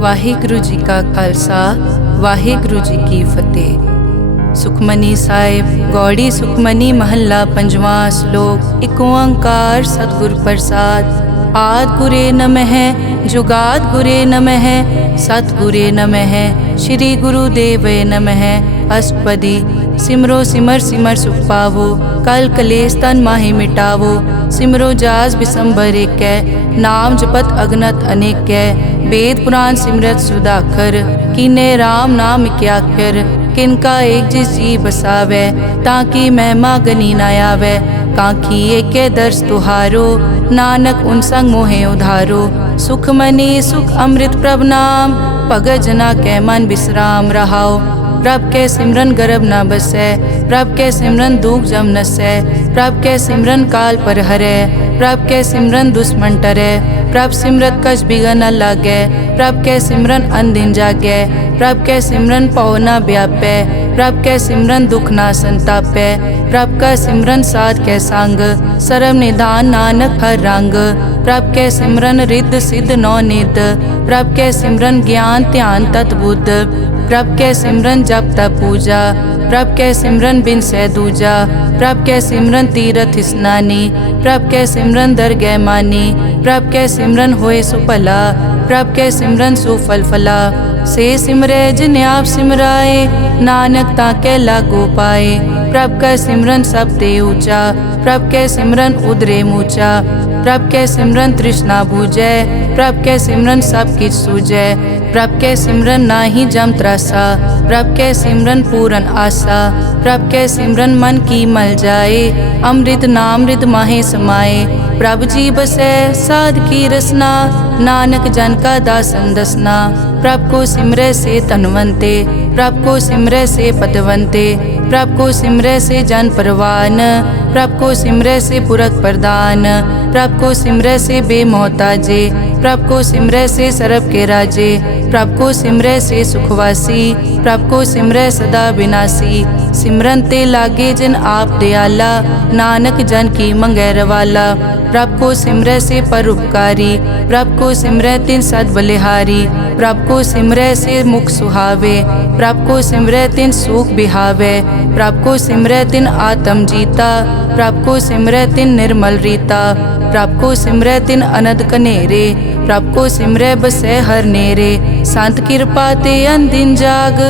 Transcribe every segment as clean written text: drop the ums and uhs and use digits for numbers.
ਵਾਹਿਗੁਰੂ ਜੀ ਕਾ ਖਾਲਸਾ ਵਾਹਿਗੁਰੂ ਜੀ ਕੀ ਫਤਿਹ। ਸੁਖਮਨੀ ਸਾਹਿਬ ਗੌੜੀ ਸੁਖਮਨੀ ਮਹੱਲਾ ਪੰਜਵਾਂ ਸ਼ਲੋਕ। ਏਕ ਓੰਕਾਰ ਸਤਿਗੁਰ ਪ੍ਰਸਾਦ। ਆਦਿ ਗੁਰੇ ਨਮః ਜੁਗਾਦਿ ਗੁਰੇ ਨਮঃ ਸਤਿਗੁਰੇ ਨਮঃ ਸ਼੍ਰੀ ਗੁਰੂ ਦੇਵੇ ਨਮঃ। ਅਸ਼ਟਪਦੀ। ਸਿਮਰੋ ਸਿਮਰ ਸਿਮਰ ਸੁਖ ਪਾਵੋ ਕਲ ਕਲੇਸ਼ ਤਨ ਮਾਹਿ ਮਿਟਾਵੋ। ਸਿਮਰੋ ਜਾਸ ਬਿਸੰਬਰ ਏਕੈ ਨਾਮ ਜਪਤ ਅਗਨਤ ਅਨੇਕੈ। वेद पुराण सिमरत सुधाकर कीने राम नाम क्याकर। किनका एक जिस जी बसावै ताकि महिमा गनी न आवै। कांखी एके दर्श तुहारो नानक उन संग मोहे उधारो। सुख मनी सुख अमृत प्रभ नाम भगत जना कै मन विश्राम रहाओ। प्रभ के सिमरन गर्भ न बसै प्रभ के सिमरन दुख जम नसै। प्रभ के सिमरन काल पर हरै प्रभ के सिमरन दुश्मन टरै। प्रभ सिमरत कछ बिगन न लागै प्रभ के सिमरन अनदिन जागै। प्रभ के सिमरन पौ न व्यापै प्रभ के सिमरन दुख न संतापै। प्रभ का सिमरन साध के संग सरम निधान नानक हर रंग। प्रभ के सिमरन रिद्ध सिद्ध नौ निध प्रभ के सिमरन ज्ञान ध्यान तत् बुद्ध। प्रभ के सिमरन जप तप पूजा प्रभ के सिमरन बिन सै दूजा। प्रभ के सिमरन तीरथ स्नानी प्रभ के सिमरन दरगह मानी। प्रभ के सिमरन होए सुफला प्रभ के सिमरन सुफल फला। से सिमरै जिन आप सिमराए नानक ताके लागो पाए। प्रभ का सिमरन सब ते ऊंचा प्रभ के सिमरन उदरे मूचा। प्रभ के सिमरन तृष्णा बूझै प्रभ के सिमरन सब किछ सूझै। प्रभ के सिमरन नाही जम त्रासा प्रभ के सिमरन पूरन आशा। प्रभ के सिमरन मन की मल जाए अमृत नाम रिद माहे समाए। प्रभ जी बसै साध की रसना नानक जन का दासन दसना। प्रभ को सिमरै से तनवंते प्रभ को सिमरै से पतवंते। प्रभ को सिमरै से जन परवान प्रभ को सिमरै से पुरख प्रदान। प्रभ को सिमरै से बेमोहताजे प्रभ को सिमरै से सरब के राजे। प्रभ को सिमरै से सुखवासी प्रभ को सिमरै सदा विनाशी। सिमरन ते लागे जिन आप दयाला नानक जन की मंगै रवाला। प्रभ को सिमरै से परोपकारी प्रभ को सिमरै तिन सद बलिहारी। प्रभ को सिमरै से मुख सुहावे प्रभ को सिमरै तिन सुख बिहावे। प्रभ को सिमरै तिन आत्म जीता प्रभ को सिमरै तिन निर्मल रीता। प्रभ को सिमरै तिन अनद कनेरे प्रभ को सिमरै बसै हर नेरे। संत कृपा ते अनदिन जाग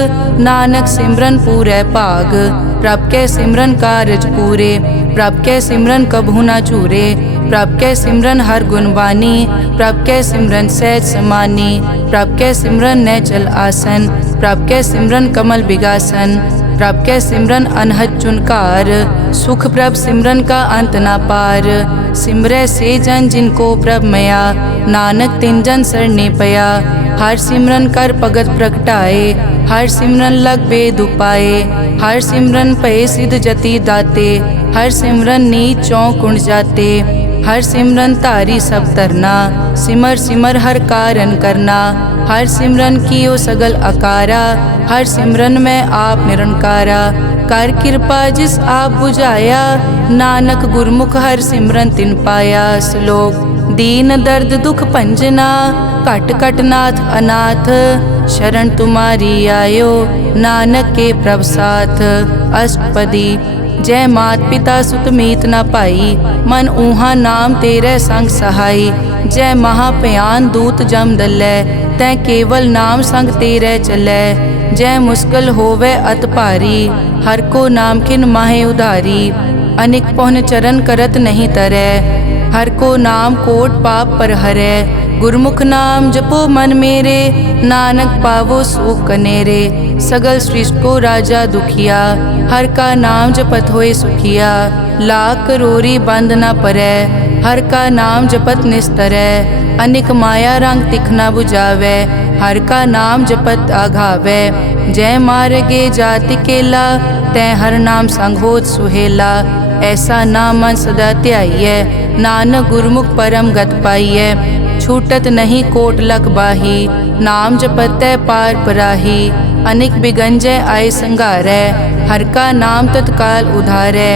नानक सिमरन पूरै भाग। प्रभ के सिमरन कारज पूरे प्रभ के सिमरन कबहु न चूरे। प्रभ के सिमरन हर गुणवानी प्रभ के सिमरन सहज समानी। प्रभ के सिमरन नैचल आसन प्रभ के सिमरन कमल बिगासन। प्रभ के सिमरन अनहद चुनकार सुख प्रभ सिमरन का अंत ना पार। सिमरै से जन जिनको प्रभ मया नानक तिन जन सरने पया। हर सिमरन कर भगत प्रगटाए हर सिमरन लग बेद उपाए। हर सिमरन पए सिद्ध जति दाते हर सिमरन नीच चौं कुंड जाते। हर सिमरन तारी सब तरना सिमर सिमर हर कारण करना। हर सिमरन कियो सगल अकारा हर सिमरन में आप निरंकारा। कर कृपा जिस आप बुझाया नानक गुरमुख हर सिमरन तिन पाया। श्लोक। दीन दर्द दुख भंजना घट घट नाथ अनाथ। शरण तुम्हारी आयो नानक के प्रभ साथ। अष्टपदी। जय मात पिता सुत मीत न पाई मन ऊहा नाम तेरे संग सहाई। जय महाभयान दूत जम दलै तै केवल नाम संग तेरे चलै। जय मुश्किल होवे अत भारी हर को नाम खिन माहे उधारी। अनिक पौन चरण करत नहीं तरै हर को नाम कोट पाप पर हरै। गुरमुख नाम जपो मन मेरे नानक पावो सुख कनेरे। सगल सृष्टि को राजा दुखिया हर का नाम जपत होए सुखिया। लाख करोरी बंद न परै हर का नाम जपत निस्तरै। अनिक माया रंग तिखना बुझावै हर का नाम जपत आघावै। जय मार्गे जाति केला तै हर नाम संग होत सुहेला। ऐसा नाम मन सदा ध्याइयै नानक गुरमुख परम गत पाइयै। छूटत नहीं कोट लख बाही नाम जपतै पार पराही। अनिक बिगंजय आय संघारै हर का नाम तत्काल उधारै।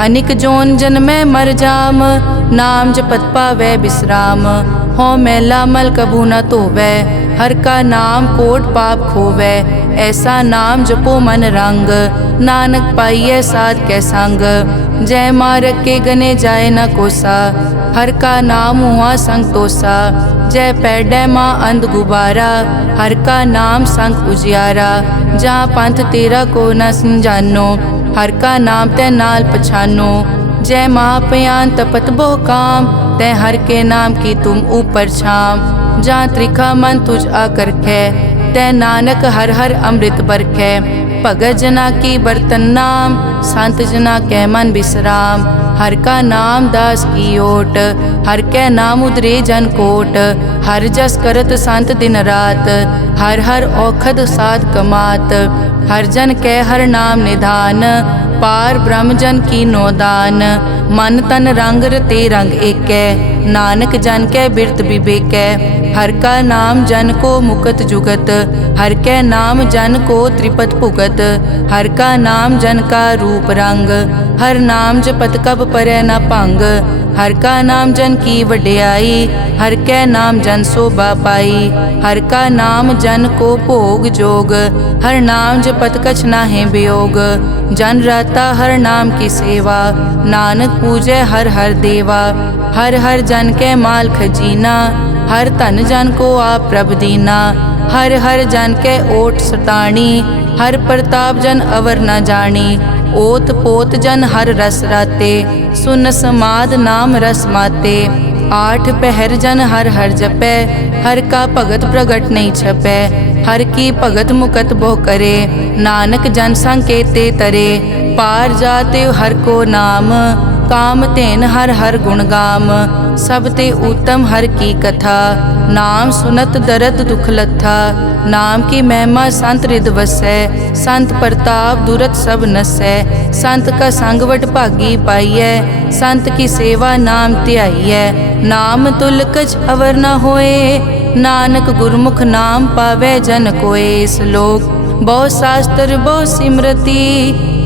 अनिक जोन जन्मै मर जाम नाम जपत पावै विश्राम। हों मैला मल कभू न धोवै। हर का नाम कोट पाप खोवै। ऐसा नाम जपो मन रंग, नानक पाइयै साध कै संग। जय मारग के गने जाए न कोसा, हर का नाम हुआ संग तोसा। जय पैडै माँ अंध गुबारा, हर का नाम संग उजियारा। जहाँ पंथ तेरा को न समझानो, हर का नाम तै नाल पछानो। जय महापयान तपत बहु काम, तै हर के नाम की तुम ऊपर छाम। जहाँ त्रिखा मन तुझ आकर कै, तै नानक हर हर अमृत बरखै। भगत जना की बर्तन नाम, संत जना कै मन विश्राम। हर का नाम दास की ओट, हर कै नाम उदरे जन कोट। हर जस करत संत दिन रात, हर हर औखद साध कमात। हर जन कै हर नाम निधान, पार ब्रह्म जन की नोदान। मन तन रंग रते रंग एकै, नानक जन कै बिरत विवेकै। हर का नाम जन को मुकत जुगत, हर कै नाम जन को त्रिपत भुगत। हर का नाम जन का रूप रंग, हर नाम जपत कब परै न भंग। हर का नाम जन की वड्याई, हर कै नाम जन शोभा पाई। हर का नाम जन को भोग जोग, हर नाम जपत कछ नाहि वियोग। जन राता हर नाम की सेवा, नानक पूजै हर हर देवा। हर हर जन कै माल खजीना, हर धन जन को आप प्रभ दीना। हर हर जन कै ओट सताणी, हर प्रताप जन अवर न जानी। ओत पोत जन हर रस राते, सुन समाद नाम रस माते। आठ पहर जन हर हर जपै, हर का भगत प्रगट नहीं छपै। हर की भगत मुकत बहु करे, नानक जन संकेते तरे। पार जाते हर को नाम, काम तेन हर हर गुण गाम। सब ते उत्तम हर की कथा, नाम सुनत दर्द दुख लथा। नाम की महिमा संत रिद वसै, संत प्रताप दुरत सब नसै। संत का संगवट भागी पाइयै, संत की सेवा नाम ध्याइयै। नाम तुल कछ अवर न होए, नानक गुरमुख नाम पावै जन कोय। श्लोक बहु शास्त्र बहु सिमरति,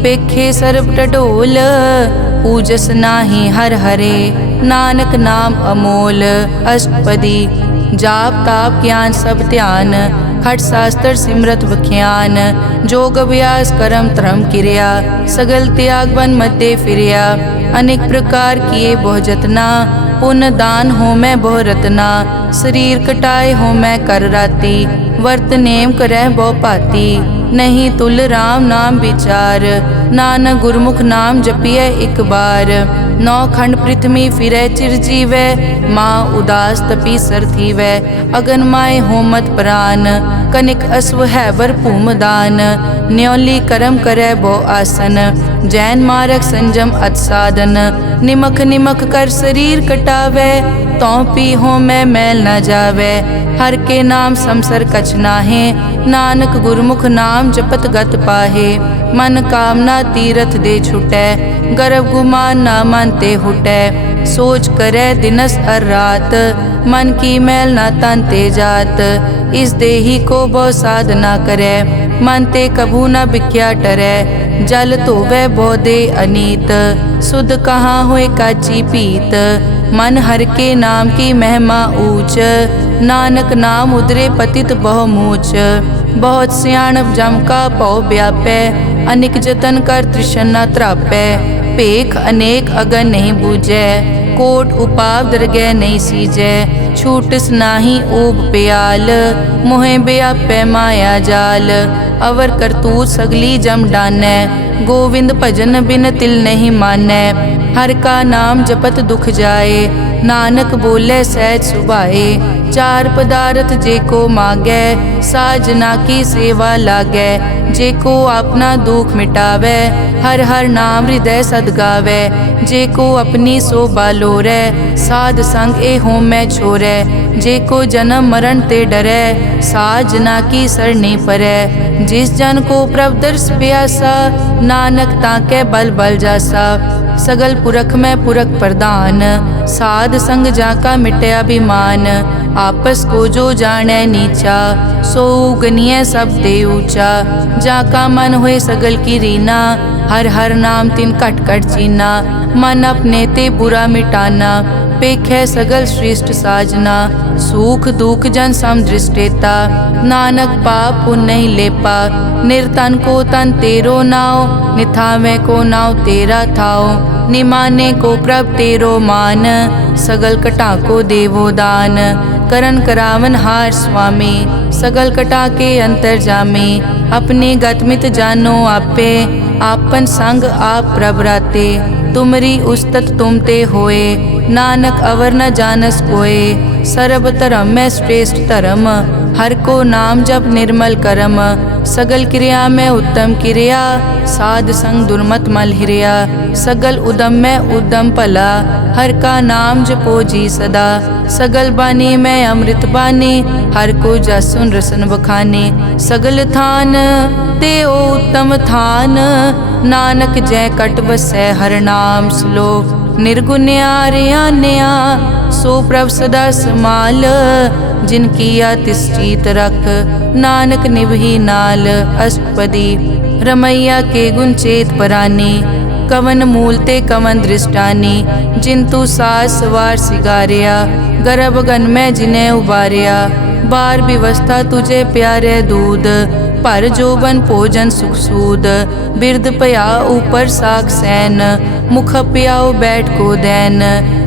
पेखे सर्ब टडोल। पूजस नाही हर हरे, नानक नाम अमोल। अष्टपदी जाप ताप ज्ञान सब ध्यान, खट शास्त्र सिमरत बख्यान। जोग अभ्यास करम धर्म किरिया, सगल त्याग बन मध्य फिरिया। अनेक प्रकार किए बहु जतना, पुण्य दान हो मैं बहु रतना। शरीर कटाए हो मैं कर राती, वर्त नेम करह बहु पाती। नहीं तुल राम नाम विचार, नानक गुरमुख नाम जपिए एक बार। नौ खंड पृथ्वी फिरै चिर जीवै, माँ उदास तपी सर थीवै। अगन माय होमत प्राण, कनिक अश्व हैवर भूमदान। न्योली करम करै बहु आसन, जैन मारक संजम अत साधन। निमक निमक कर शरीर कटावै, तौ पी हो मैं मैल न जावै। हर के नाम समसर कछ नाहे, नानक गुरमुख नाम जपत गत पाहे। मन कामना तीरथ दे छुटै, गर्भ गुमान ना मन ते हुटै। सोच करै दिनस अर रात, मन की मैल ना तन ते जात। इस देही को बहु साधना करै, मन ते कभू न बिख्या टरै। जल धोवै बहु दे अनीत, सुध कहाँ होए काची पीत। मन हर के नाम की महिमा ऊंच, नानक नाम उदरे पतित बहु मूच। बहुत सियाणप जम का पौ व्यापै, अनिक जतन कर तृष्णा त्रापै। पेख अनेक अगन नहीं बूझै, कोट उपाव दरगह नहीं सीजै। छूटस नाही ऊब प्याल, मोहे व्यापै माया जाल। अवर करतूत सगली जम डानै, गोविंद भजन बिन तिल नहीं मानै। हर का नाम जपत दुख जाए, नानक बोले सहज सुभाए। चार पदार्थ जे को मांगै, साजना की सेवा लागै। जे को अपना दुख मिटावै, हर हर नाम हृदय सद गावै। जे को अपनी शोभा लोरै, साध संग ए होमै छोरै। जे को जन्म मरण ते डरै, साजना की सरनी परै। जिस जन को प्रभ दर्श प्यासा, नानक ताकै बल बल जासा। सगल पुरख में पुरख प्रधान, साध संग जाका मिटया अभिमान। आपस को जो जाने नीचा, सो गनिय सब ते ऊंचा। जाका मन होए सगल की रीना, हर हर नाम तिन कट कट चीना। मन अपने ते बुरा मिटाना, पेखै सगल श्रेष्ठ साजना, सुख दुख जन सम दृष्टेता, नानक पाप पुण्य नहीं लेपा, निर्तन को तन तेरो नाओ, निथावे को नाव तेरा थाओ, निमाने को प्रभ तेरो मान, सगल कटा को देवो दान, करन करावन हार स्वामी, सगल कटा के अंतर जामे, अपने गतमित जानो आपे, आपन संग आप प्रभराते, तुमरी उस्तत तुम ते होए, नानक अवर न जानस कोए, सर्ब धर्म में श्रेष्ठ धर्म, हर को नाम जप निर्मल करम, सगल क्रिया में उत्तम क्रिया, साध संग दुर्मत मल हिरिया, सगल उदम में उद्दम भला, हर का नाम जपो जी सदा, सगल बानी में अमृत बानी, हर को जस सुन रसन बखाने, सगल थान देओ उत्तम थान, नानक जय कट बसै हर नाम श्लोक, निर्गुण्या रियान्या सो प्रभ सदा समाल, जिन किया तिस चीत रख, नानक निभही नाल, अष्टपदी रमैया के गुण चेत परानी, कवन मूल ते कवन दृष्टानी, जिंतु सास वार सिगारिया, गर्भ गन में जिन्हें उबारिया, बार व्यवस्था तुझे प्यारे दूध, पर जोबन भोजन सुख सूद, बिरद पया ऊपर साख सैन, मुख प्याओ बैठ को दैन,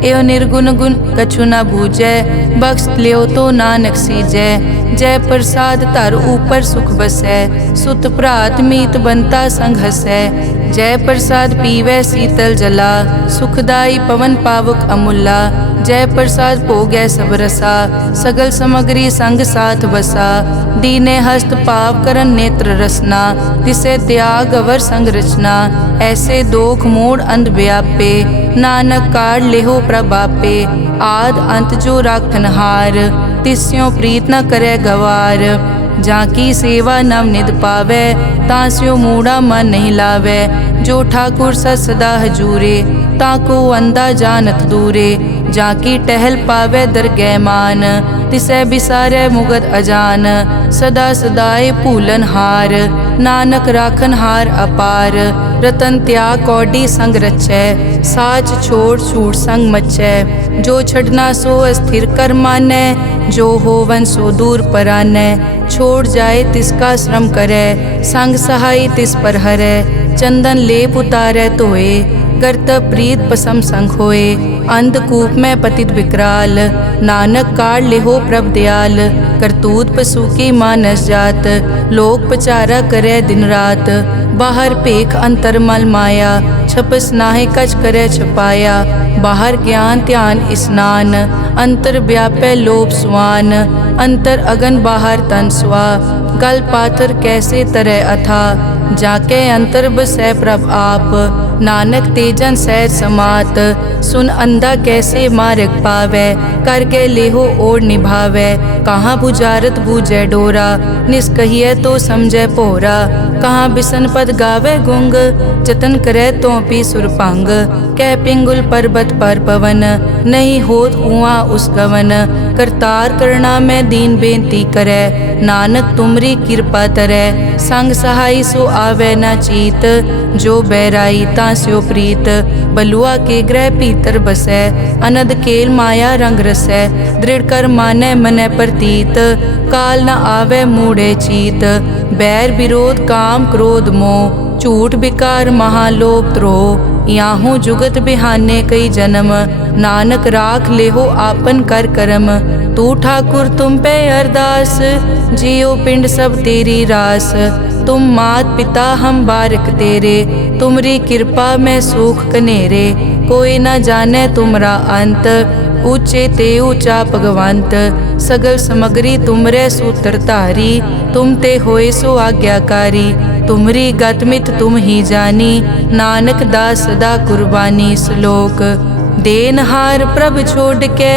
एव निर्गुण गुण कछु न बूझै, बख्श लियो तो नानक सीजै, जय प्रसाद धर ऊपर सुख बसै, सुत भ्रात मीत बनता संग हसै, जय प्रसाद पीवै शीतल जला, सुखदाई पवन पावक अमूला, जय प्रसाद भोगै सब रसा, सगल समग्री संग साथ बसा, दीने हस्त पाव करन नेत्र रसना, तिसे त्याग अवर संग रचना, ऐसे दोख मोड़ अंध व्यापे, नानक काढ़ लेहो प्रभापे, आद अंत जो राखन हार, तिस्यों प्रीत न करे गवार, जाकी सेवा नव निध पावे, तास्यो मूढ़ा मन नहीं लावे, जो ठाकुर सदा हजूरे, ताको अंधा जानत दूरे, जाकी टहल पावे दरगह मान, तिसै बिसारे मुगद अजान, सदा सदाए भूलन हार, नानक राखन हार अपार, रतन त्याग कौडी संग रचै, साच छोड़ छूट संग मचै, जो छड़ना सो अस्थिर कर मानै, जो होवन सो दूर परानै, छोड़ जाए तिसका श्रम करे, संग सहाय तिस पर हरै, चंदन लेप उतारै धोए, करतब प्रीत पसम संग होए, अंधकूप में पतित विकराल, नानक काढ़ लेहो प्रभ दयाल, करतूत पशु की मानस जात, लोक पचारा करे दिन रात, बाहर पेख अंतर मल माया, छपस नाहे कच करे छपाया, बाहर ज्ञान ध्यान स्नान, अंतर व्यापै लोभ स्वान, अंतर अगन बाहर तन स्वा, गल पाथर कैसे तरह अथा, जाके अंतर बसै प्रभ आप, नानक तेजन सैर समात, सुन अंधा कैसे मार्ग पावै, करके लेहो ओर निभावै, कहाँ बुझारत बूझै डोरा, निष्कहिए तो समझै पोरा, कहाँ बिसन पद गावे गुंग, जतन करे तो पी सुरपंग, कह पिंगुल पर्वत पर पवन, नहीं होत कुआं उस गवन, करतार करना में दीन बेनती करे, नानक तुमरी कृपा तरै, संग सहाय सो आवे न चीत, जो बैराई तास्यो प्रीत, बलुआ के ग्रह भीतर बसै, अनद केल माया रंग रसै, दृढ़ कर मानै मनै प्रतीत, काल न आवे मूढ़े चीत, बैर विरोध काम क्रोध मोह, झूठ विकार महालोभ द्रोह, याहू जुगत बिहाने कई जन्म, नानक राख लेहो आपन कर करम, तू ठाकुर तुम पे अरदास, जियो पिंड सब तेरी रास, तुम मात पिता हम बारिक तेरे, तुमरी कृपा में सुख कनेरे, कोई न जाने तुमरा अंत, ऊंचे ते ऊंचा भगवंत, सगल समग्री तुमरे सूत्र धारी, तुम ते होए सो आज्ञाकारी, तुमरी गतमित तुम ही जानी, नानक दास सदा कुर्बानी। श्लोक देनहार प्रभ छोड़ के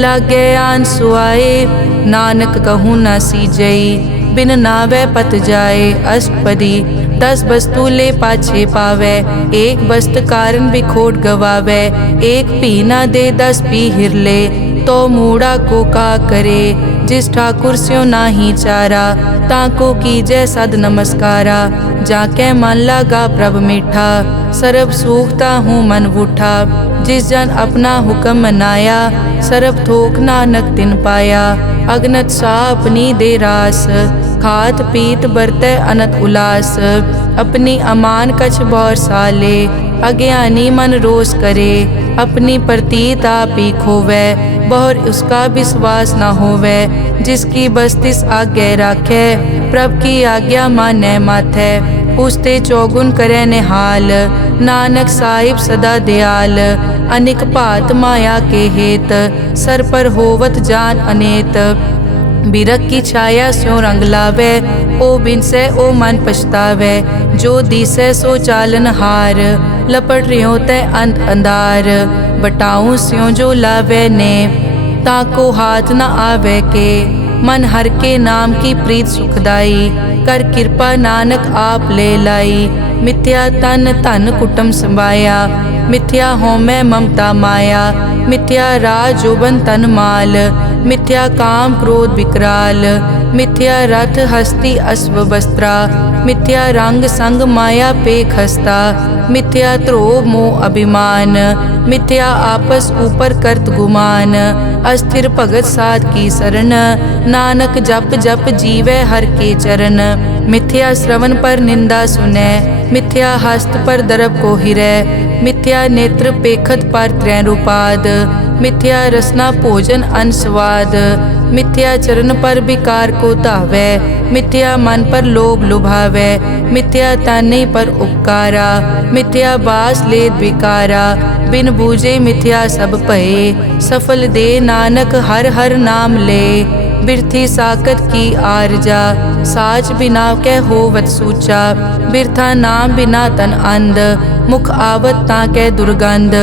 लागे आन सुआए, नानक कहूँ न सीजई बिन नावे पत जाए। अष्टपदी 10 वस्तु ले पाछे पावे, एक वस्त कारण भी खोट गवावे, एक पी ना दे 10 पी हिरले, तो मूड़ा को का करे। जिस ठाकुर स्यो नाही चारा, ताको कीजै सद नमस्कारा। जाके मन लागा प्रभ मीठा, सरब सूखता हूँ मन बूठा। जिस जन अपना हुक्म मनाया, सरब थोक नानक तिन पाया। अगनत सा अपनी दे रास, खात पीत बरतै अनत उलास। अपनी अमान कछ बौर साले, अज्ञानी मन रोस करे। अपनी प्रतीत आप ही खोवै, बहुर उसका विश्वास न होवै। जिसकी बस्तिस आज्ञा राखै, प्रभ की आज्ञा मानै माथै। उसते चौगुन करे निहाल, नानक साहिब सदा दयाल। अनिक भात माया के हेत, सर पर होवत जान अनेत। बिरख की छाया स्यों रंग लावे, ओ बिनसे ओ मन पछतावे। जो दिसै सो चालन हार, लपट रियो तै अंत अंधार। बटाऊं स्यों जो लावे ने, ताको हाथ न आवे के। मन हर के नाम की प्रीत सुखदाई, कर कृपा नानक आप ले लाई। मिथ्या तन धन कुटुम संभाया, मिथ्या होमै ममता माया। मिथ्या राज जोबन तन माल, मिथ्या काम क्रोध विकराल। मिथ्या रथ हस्ती अश्व वस्त्रा, मिथ्या रंग संग माया पे खस्ता। मिथ्या ध्रोह मोह अभिमान, मिथ्या आपस ऊपर करत गुमान। अस्थिर भगत साध की शरण, नानक जप जप जीवै हर के चरण। मिथ्या श्रवण पर निंदा सुनै, मिथ्या हस्त पर दरब को हिरै। मिथ्या नेत्र पेखत पर त्रैरूपाद, मिथ्या रसना भोजन अन स्वाद। मिथ्या चरण पर विकार को धावै, मिथ्या मन पर लोभ लुभावै। मिथ्या ताने पर उपकारा, मिथ्या बास लेत विकारा। बिन बूझे मिथ्या सब भये, सफल दे नानक हर हर नाम ले। बिरथी साकत की आरजा, साच बिना कै होवत सूचा। बिरथा नाम बिना तन अंध, मुख आवत ताकै दुर्गंध।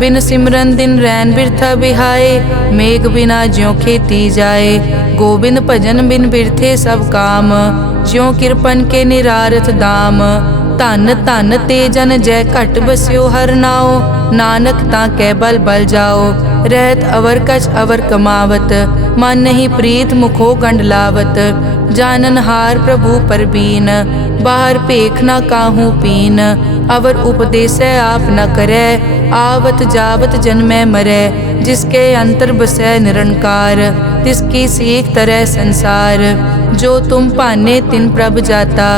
बिन सिमरन दिन रैन बिरथा बिहाए, मेघ बिना ज्यों खेती जाए। गोबिंद भजन बिन बिरथे सब काम, ज्यों किरपन के निरारथ दाम। धन धन ते जन जय घट बस्यो हर नाओ, नानक ताकै बल बल जाओ। रहत अवर कछ अवर कमावत, मन नहीं प्रीत मुखो गंड लावत। जानन हार प्रभु परबीन, बाहर पेख न काहू पीन। अवर उपदेसै आप न करै, आवत जावत जन्मै मरै। जिसके अंतर बसै निरंकार, तिसकी सीख तरह संसार। जो तुम पाने तिन प्रभ जाता,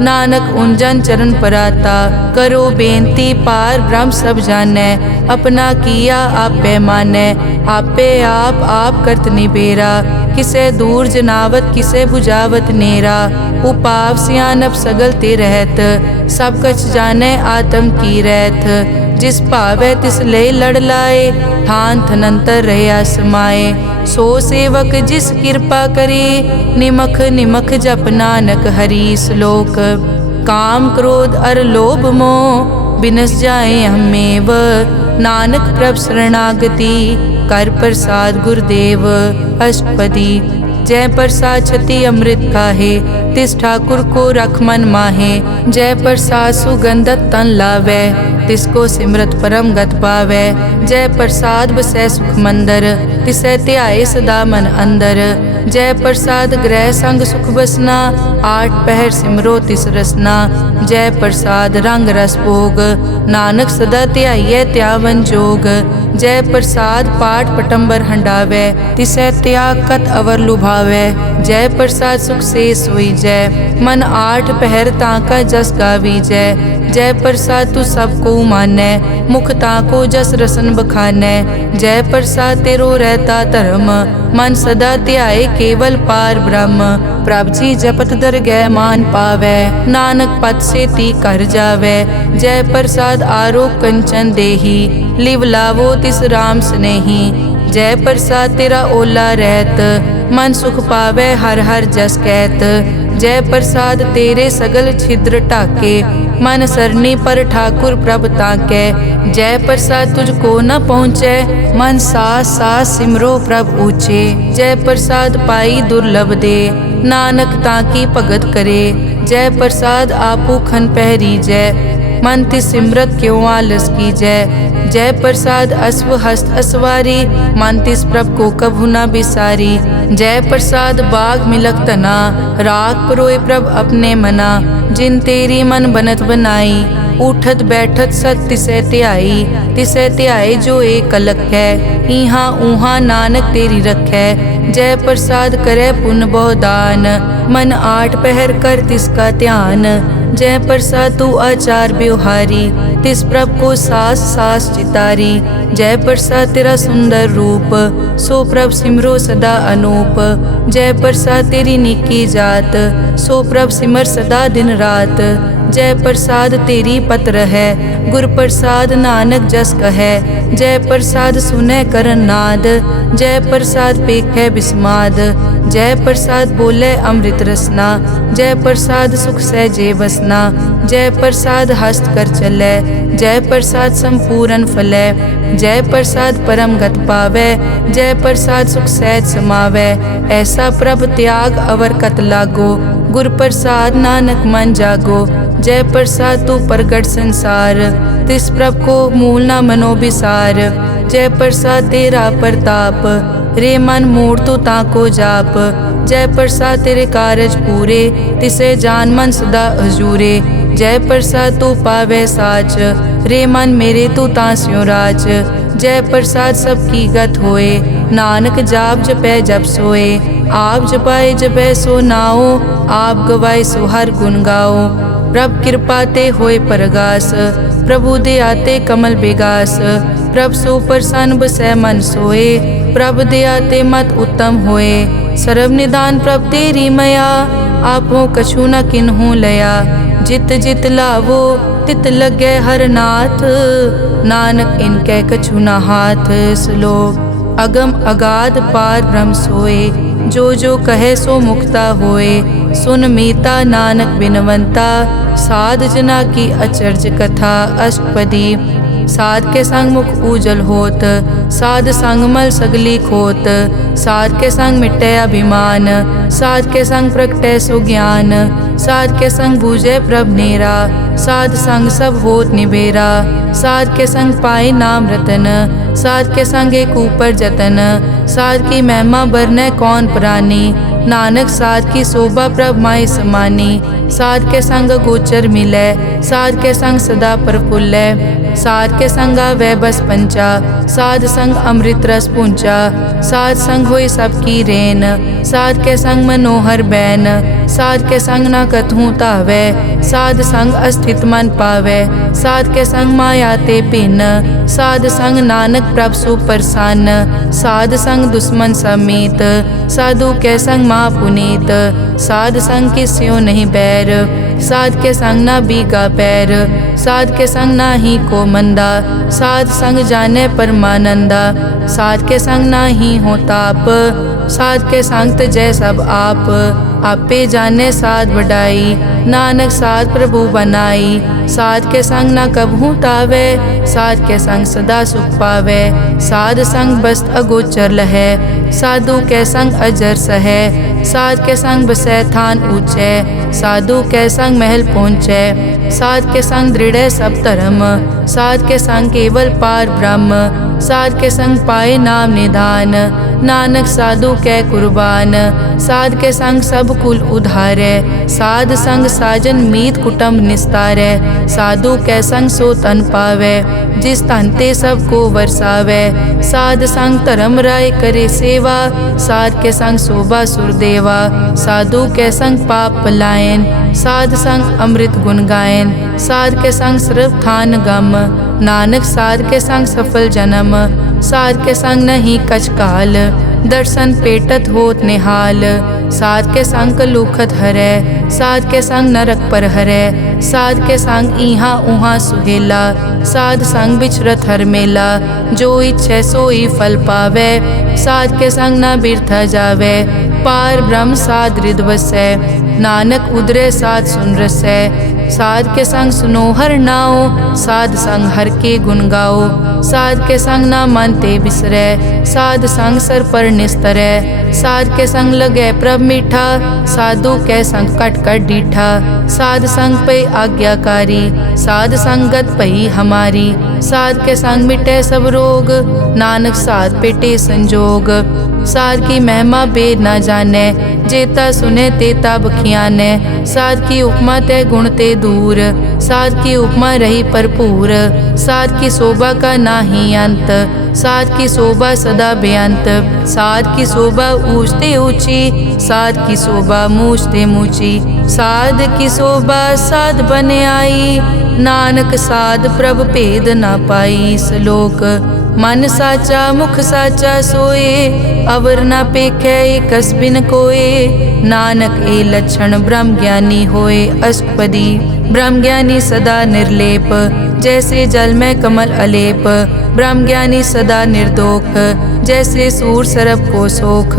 नानक उंजन चरण पराता। करो बेनती पार ब्रह्म सब जानै, अपना किया आपे मानै। आपे आप करत निबेरा, किसे दूर जनावत किसे बुझावत नेरा। उपाव सियानप सगल ते रहत, सब कछ जानै आत्म की रहत। जिस भावै तिस ले लड़ लाए, थान थनंतर रहया समाए। सो सेवक जिस कृपा करे, निमख निमख जप नानक हरि श्लोक। काम क्रोध अर लोभ मोह, बिनस जाए हमेव। नानक प्रभ शरणागति, कर प्रसाद गुरुदेव अष्टपदी। जय प्रसाद छति अमृत काहे, तिस ठाकुर को रख मन माहे। जय प्रसाद सुगंधत तन लावै, तिसको सिमरत परम गत पावै। जय प्रसाद बसै सुख मंदर, तिसै ध्याए सदा मन अंदर। जय प्रसाद ग्रह संग सुख बसना, आठ पहर सिमरो तिस रसना। जय प्रसाद रंग रस भोग, नानक सदा ध्याइयै त्यावन जोग। जय प्रसाद पाठ पटंबर हंडावै, तिसै त्याग कत अवर लुभावै। जय प्रसाद सुख से सोई जय, मन आठ पहर ताका जस गावी जय। जय प्रसाद तू सबको मानै, मुख ताको जस रसन बखानै। जय प्रसाद तेरो रहता धर्म, मन सदा ध्याए केवल पार ब्रह्म। प्रभ जी जपत दरगह मान पावै, नानक पद से ती कर जावै। जय प्रसाद आरोग कंचन देही, लिव लावो तिस राम स्नेही। जय प्रसाद तेरा ओला रहत, मन सुख पावै हर हर जस कहत। जय प्रसाद तेरे सगल छिद्र ढाके, मन सरनी पर ठाकुर प्रभ ताकै। जय प्रसाद तुझको न पहुँचै, मन सास सास सिमरो प्रभ ऊँचे। जय प्रसाद पाई दुर्लभ दे, नानक ताकी भगत करे। जय प्रसाद आपू खन पहरी जय, मन तिस सिमरत क्यों आलस की जय प्रसाद अश्व हस्त असवारी, मन तिस प्रभ को कभु न बिसारी। जय प्रसाद बाग मिलक तना, राग परोए प्रभ अपने मना। जिन तेरी मन बनत बनाई, उठत बैठत सत तिसै त्याई जो एक अलग है। इहाँ ऊहाँ नानक तेरी रखै, जय प्रसाद करे पुन बहुदान। मन आठ पहर कर तिसका ध्यान, जय प्रसाद तू आचार व्यवहारी। तिस प्रभ को सास सास चितारी, जय प्रसाद तेरा सुंदर रूप। सो प्रभ सिमरो सदा अनूप, जय प्रसाद तेरी निकी जात। सो प्रभ सिमर सदा दिन रात, जय प्रसाद तेरी पत्र है। गुर प्रसाद नानक जस कहे, जय प्रसाद सुनै करन नाद। जय प्रसाद पेखै बिस्माद, जय प्रसाद बोले अमृत रसना। जय प्रसाद सुख सहजे बसना, जय प्रसाद हस्त कर चलै। जय प्रसाद संपूर्ण फलै, जय प्रसाद परम गत पावै। जय प्रसाद सुख सहज समावै, ऐसा प्रभ त्याग अवर कत लागो। गुर प्रसाद नानक मन जागो, जय प्रसाद तू प्रगट संसार। तिस प्रभ को मूल न मनो बिसार, जय प्रसाद तेरा प्रताप। रे मन मूड तू ताको जाप, जय प्रसाद तेरे कारज पूरे। तिसे जान मन सदा हजूरे, जय प्रसाद तू पावे साच। रे मन मेरे तू तास्यों राज, जय प्रसाद सबकी गत होए। नानक जाप जपै जप सोए, आप जपाए जपै सो नाओ। आप गवाए सो हर गुण गाओ, प्रभ कृपा ते होए परगास। प्रभु दे आते कमल बेगास, प्रभ सो प्रसन्न बसै मन सोए। प्रभ दे आते मत उत्तम होए, सर्व निदान प्रभ तेरी मया। आपो कछु न किन्हू लया, जित जित लावो तित लगे हर नाथ। नानक इनके कछु न हाथ। श्लोक अगम अगाध पार ब्रह्म सोए, जो कहे सो मुक्ता होए। सुन मीता नानक बिनवंता, साध जना की अचर्ज कथा। अष्टपदी साध के संग मुख उजल होत, साध संग मल सगली खोत। साध के संग मिटे अभिमान, साध के संग प्रगटे सो ज्ञान। साध के संग बूझे प्रभ नेरा, साध संग सब होत निबेरा। साध के संग पाए नाम रतन, साध के संग एक ऊपर जतन। साध की महिमा बरने कौन प्राणी, नानक साध की शोभा प्रभ माई समानी। साध के संग गोचर मिलै, साध के संग सदा प्रफुल्लै। साध के संग आवे बस पंचा, साध संग अमृत रस पूंचा। साध संग होई सबकी रेन, साध के संग मनोहर बैन। साध के संग न कथूं तावै, साध संग अस्थित मन पावै। साध के संग माया ते भिन्न, साध संग नानक प्रभ सुप्रसन्न। साध संग दुश्मन समीत, साधु के संग माँ पुनीत। साध संग किस्यों नहीं बैर, साध के संग ना बीगा पैर। साध के संग ना ही को मंदा, साध संग जाने परमानंदा। साध के संग ना ही हो ताप, साध के संग तजै सब आप। आपे जाने साध बढ़ाई, नानक साध प्रभु बनाई। साध के संग ना कबहू तावे, साध के संग सदा सुख पावे। साध संग बस्त अगोचर लहै, साधु के संग अजर सहै। साध के संग बसै थान ऊंचे, साधु के संग महल पहुँचै। साध के संग दृढ़ सब धर्म, साध के संग केवल पार ब्रह्म। साध के संग पाए नाम निधान, नानक साधु के कुर्बान। साध के संग सब कुल उधारै, साध संग साजन मीत कुटुंब निस्तारै। साधु के संग सो तन पावै, जिस तन ते सबको वरसावै। साध संग धर्म राय करे सेवा, साध के संग शोभा सुरदेवा। साधु के संग पाप पलायन, साध संग अमृत गुण गायन। साध के संग सर्व थान गम, नानक साध के संग सफल जन्म। साध के संग नहीं कछ काल, दर्शन पेटत होत निहाल। साध के संग कलुखत हरै, साध के संग नरक पर हरै। साध के संग इहाँ उहाँ सुहेला, साध संग बिचरत हर मेला। जो इच्छै सोई फल पावै, साध के संग न बिरथा जावै। पार ब्रह्म साध हृद बसै, नानक उदरे साध सुन रसै। साध के संग सुनो हर नाओ, साध संग हर के गुण गाओ। साध के संग ना मन ते बिसरै, साध संग सर पर निस्तरै। साध के संग लगै प्रभ मीठा, साधु के संग कट कट डीठा। साध संग पे आज्ञाकारी, साध संगत पई हमारी। साध के संग मिटे सब रोग, नानक साध पेटे संजोग। साध की महिमा बेद ना जाने, जेता सुने तेता बखियाने। साध की उपमा ते गुण ते दूर, साध की उपमा रही भरपूर। साध की शोभा का नाही अंत, साध की शोभा सदा बेअंत। साध की शोभा ऊंचते ऊंची, साध की शोभा मूछते मूची। साध की शोभा साध बने आई, नानक साध प्रभ भेद ना पाई। श्लोक मन साचा मुख साचा सोए, अवर ना पेखै एकस बिन कोए। नानक ए लक्षण ब्रह्म ज्ञानी होए। अष्टपदी ब्रह्म ज्ञानी सदा निर्लेप, जैसे जल में कमल अलेप। ब्रह्म ज्ञानी सदा निर्दोख, जैसे सूर सरप को सोख।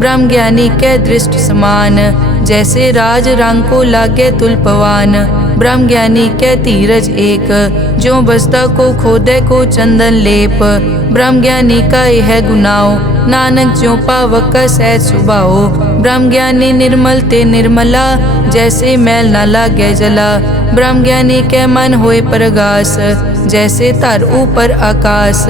ब्रह्म ज्ञानी के दृष्ट समान, जैसे राज रंग को लागे तुलपवान। ब्रह्म ज्ञानी के धीरज एक, जो बसता को खोदे को चंदन लेप। ब्रह्म ज्ञानी का यह गुनाओ, नानक ज्यों पावक का सहज सुभाओ। ब्रह्म ज्ञानी निर्मल ते निर्मला, जैसे मैल न लागे जला। ब्रह्म ज्ञानी के मन होए प्रगास, जैसे तर ऊपर आकाश।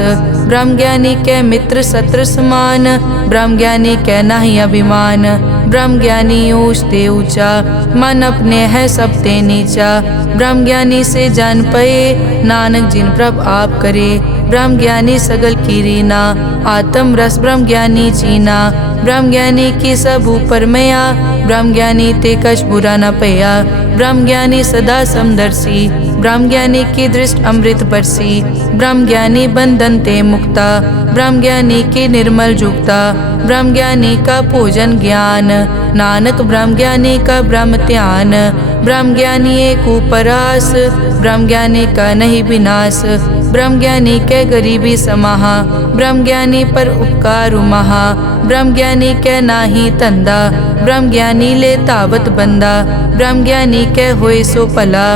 ब्रह्म ज्ञानी के मित्र शत्रु समान, ब्रह्म ज्ञानी के नाही अभिमान। ब्रह्म ज्ञानी ऊंच ते ऊंचा, मन अपने है सब ते नीचा। ब्रह्म ज्ञानी से जान पए, नानक जिन प्रभ आप करे। ब्रह्म ज्ञानी सगल की रीना, आत्म रस ब्रह्म ज्ञानी चीना। ब्रह्म ज्ञानी की सब ऊपर मया, ब्रह्म ज्ञानी ते कछ बुरा न पया। ब्रह्म ज्ञानी सदा समदर्शी, ब्रह्म ज्ञानी की दृष्ट अमृत बरसी। ब्रह्म ज्ञानी बंधन ते मुक्ता, ब्रह्म ज्ञानी की निर्मल जुक्ता। ब्रह्म ज्ञानी का भोजन ज्ञान, नानक ब्रह्म ज्ञानी का ब्रह्म ध्यान। ब्रह्म ज्ञानी एक उपरास, ब्रह्म ज्ञानी का नहीं विनाश। ब्रह्म ज्ञानी के गरीबी समाहा, ब्रह्म ज्ञानी पर उपकार महा। ब्रह्म ज्ञानी के नाही धंधा, ब्रह्म ज्ञानी ले तावत बंदा। ब्रह्म ज्ञानी के होए सो भला,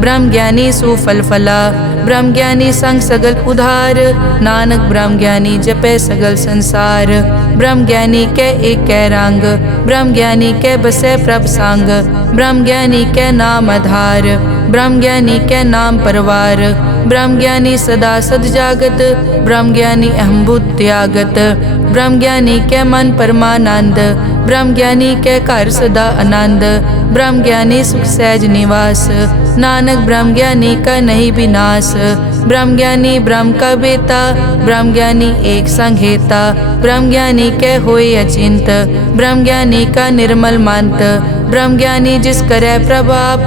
ब्रह्म ज्ञानी सो फल फला। ब्रह्म ज्ञानी संग सगल उधार, नानक ब्रह्म ज्ञानी जपे सगल संसार। ब्रह्म ज्ञानी के एक कै रंग, ब्रह्म ज्ञानी के बसे प्रभ संग। ब्रह्म ज्ञानी के नाम आधार, ब्रह्म ज्ञानी के नाम परवार। ब्रह्म ज्ञानी सदा सद जागत, ब्रह्म ज्ञानी अहम बुद्धि त्यागत। ब्रह्म ज्ञानी के मन परमानंद, ब्रह्म ज्ञानी के घर सदा आनंद। ब्रह्म ज्ञानी सुख सहज निवास, नानक ब्रह्म ज्ञानी का नहीं विनाश। ब्रह्म ज्ञानी ब्रह्म का बेता, ब्रह्म ज्ञानी एक संग हेता। ब्रह्म ज्ञानी के होए अचिंत, ब्रह्म ज्ञानी का निर्मल मंत। ब्रह्म ज्ञानी जिस करे प्रभाप,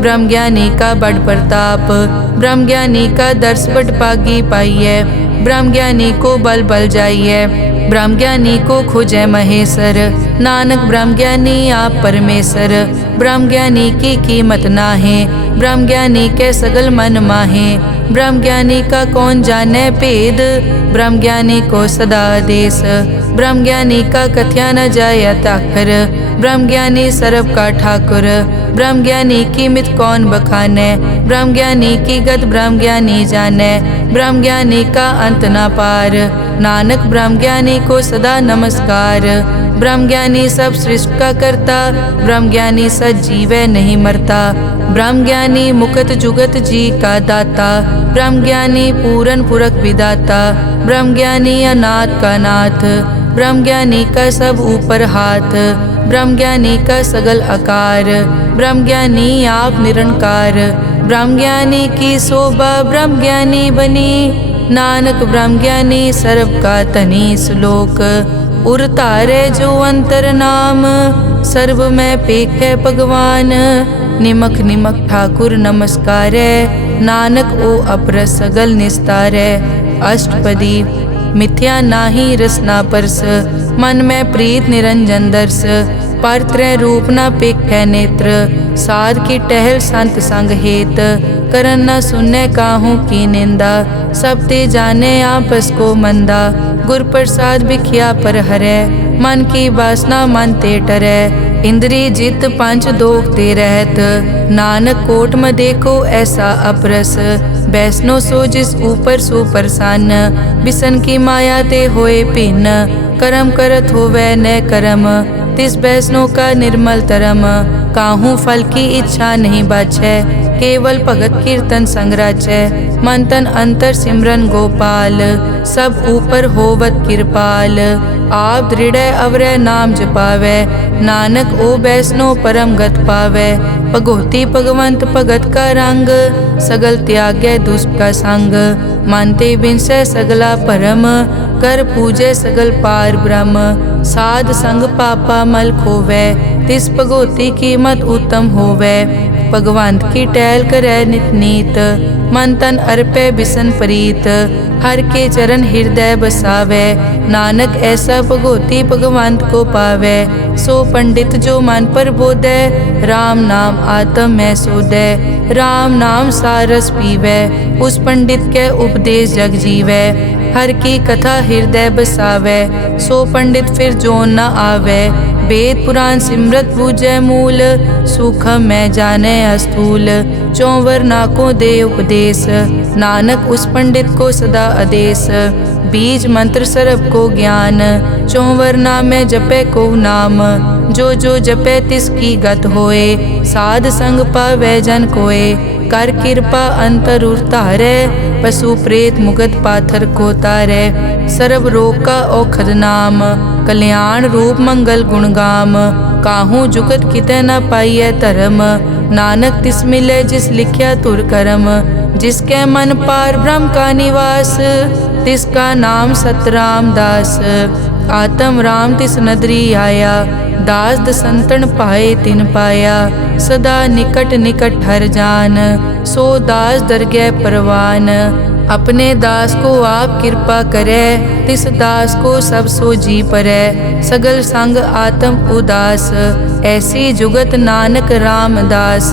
ब्रह्म ज्ञानी का बड़ प्रताप। ब्रह्म ज्ञानी का दर्श बड़ पागी पाइये, ब्रह्म ज्ञानी को बल बल जाइए। ब्रह्म ज्ञानी को खोजे महेश्वर, नानक ब्रह्म ज्ञानी आप परमेश्वर। ब्रह्म ज्ञानी की कीमत नाहे, ब्रह्म ज्ञानी के सगल मन माहे। ब्रह्म ज्ञानी का कौन जाने भेद, ब्रह्म ज्ञानी को सदा आदेश। ब्रह्म ज्ञानी का कथ्या न जाय ताखर, ब्रह्म ज्ञानी सर्व का ठाकुर। ब्रह्म ज्ञानी की मित कौन बखाने, ब्रह्म ज्ञानी की गत ब्रह्म ज्ञानी जाने। ब्रह्म ज्ञानी का अंत न पार, नानक ब्रह्म ज्ञानी को सदा नमस्कार। ब्रह्म ज्ञानी सब सृष्टि का करता, ब्रह्म ज्ञानी सजीवै नहीं मरता। ब्रह्म ज्ञानी मुकत जुगत जी का दाता, ब्रह्म ज्ञानी पूरन पुरख विदाता। ब्रह्म ज्ञानी अनाथ का नाथ, ब्रह्म ज्ञानी का सब ऊपर हाथ। ब्रह्म ज्ञानी का सगल आकार, ब्रह्म ज्ञानी आप निरंकार। ब्रह्म ज्ञानी की शोभा ब्रह्म ज्ञानी बनी, नानक ब्रह्म ज्ञानी सर्व का तनी। श्लोक उर तारे जो अंतर नाम, सर्व में पेखे भगवान। निमक निमक ठाकुर नमस्कारे, नानक ओ अपर सगल निस्तारे। अष्टपदी मिथ्या नाही रसना परस, मन में प्रीत निरंजन दर्श। पर त्रय रूप न पेखै नेत्र, साध की टहल संत संग हेत। करन न सुने काहू की निंदा, सब ते जाने आपस को मंदा। गुर प्रसाद बिखिया पर हरै, मन की वासना मन ते टरै। इंद्री जित पंच दोख ते रहत, नानक कोट में देखो ऐसा अपरस। बैसनो सो जिस ऊपर सो प्रसन्न बिसन की माया ते होए भिन्न कर्म करत होवै न कर्म तिस बैसनो का निर्मल तरम काहू फल की इच्छा नहीं बाछै केवल भगत कीर्तन संग राचै मन तन अंतर सिमरन गोपाल सब ऊपर होवत कृपाल आप दृढ़ अवरै नाम जपावै नानक ओ बैसनो परम गत पावै भगोती भगवंत भगत का रंग सगल त्यागै दुष्ट का संग मानते बिनसै सगला परम कर पूजै सगल पार ब्रह्म साध संग पापा मल खोवै तिस भगोती कीमत उत्तम होवै भगवंत की टहल करै नित नीत मन तन अर्पै बिसन प्रीत हर के चरण हृदय बसावै नानक ऐसा भगोती भगवंत को पावै सो पंडित जो मन पर बोधै राम नाम आत्म में सोधै राम नाम सारस पीवै उस पंडित के उपदेश जग जीवै हर की कथा हृदय बसावै सो पंडित फिर जोन न आवै वेद पुराण सिमरत बूझै मूल सुख में जाने अस्थूल चौवर नाकों दे उपदेश नानक उस पंडित को सदा आदेश बीज मंत्र सरब को ज्ञान चौवर नाम जपे को नाम जो जो जपे तिसकी गत होए साध संग पावै जन कोए कर कृपा अंतर उतारै पशु प्रेत मुगत पाथर को तारै सर्व रोग का औखद नाम कल्याण रूप मंगल गुणगाम काहू जुगत कितै न पाइयै धर्म नानक तिस मिले जिस लिखया तुर करम जिसके मन पार ब्रह्म का निवास तिसका नाम सतराम दास आत्म राम तिस नदरी आया दास दसंतन पाए तिन पाया सदा निकट निकट हर जान सो दास दरगह परवान अपने दास को आप कृपा करे तिस दास को सब सो जी परै सगल संग आत्म उदास ऐसी जुगत नानक रामदास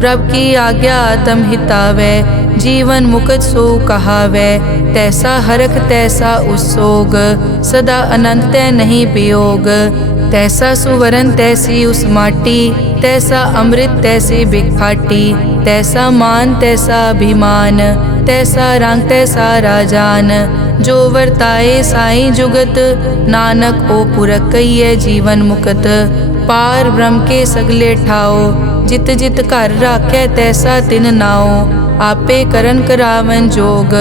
प्रभ की आज्ञा आत्म हितावै जीवन मुकत सो कहावै तैसा हरख तैसा उसोग सदा अनंत तै नहीं वियोग तैसा सुवरन तैसी उस माटी तैसा अमृत तैसी बिखाटी तैसा मान तैसा अभिमान तैसा रंग तैसा राजान जो वर्ताए साई जुगत नानक ओ पुरख कहिए जीवन मुकत पार ब्रह्म के सगले ठाओ जित जित घर राखै तैसा तिन नाओ आपे करन करावन जोग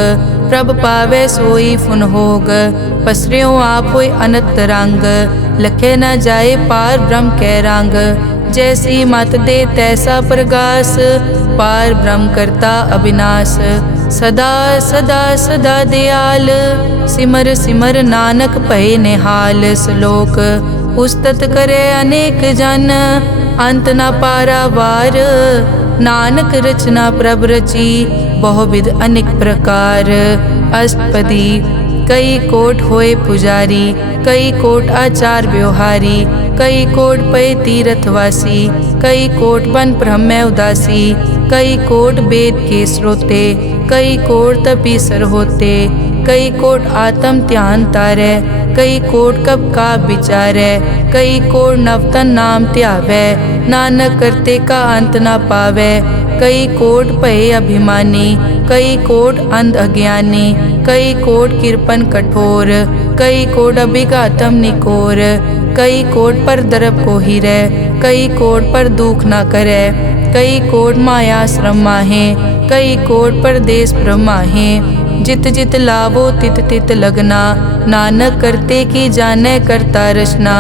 प्रभ पावै सोई फुन होग पसरियों आप होय अनंत रंग लखे न जाए पार ब्रह्म कै रंग जैसी मत दे तैसा प्रगास पार ब्रह्म करता अविनाश सदा सदा सदा दयाल सिमर सिमर नानक भय निहाल श्लोक उस्तत करे अनेक जन अंत न पारावार नानक रचना प्रभ रची बहुविध अनेक प्रकार अष्टपदी कई कोट होए पुजारी कई कोट आचार व्यवहारी कई कोट पय तीर्थवासी कई कोट बन ब्रह्म उदासी कई कोट वेद के स्रोते कई कोट तपीसर होते कई कोट आत्म ध्यान तारै कई कोट कब का विचारै कई कोट नवतन नाम ध्यावै नानक करते का अंत न पावै कई कोट भय अभिमानी कई कोट अंध अज्ञानी कई कोट कृपन कठोर कई कोट अभिघातम निकोर कई कोट पर दरब को हिरै कई कोट पर दुख न करे कई कोट माया श्रम माहे कई कोट परदेश ब्रह्माहे जित जित लावो तित तित लगना नानक करते की जाने करता रचना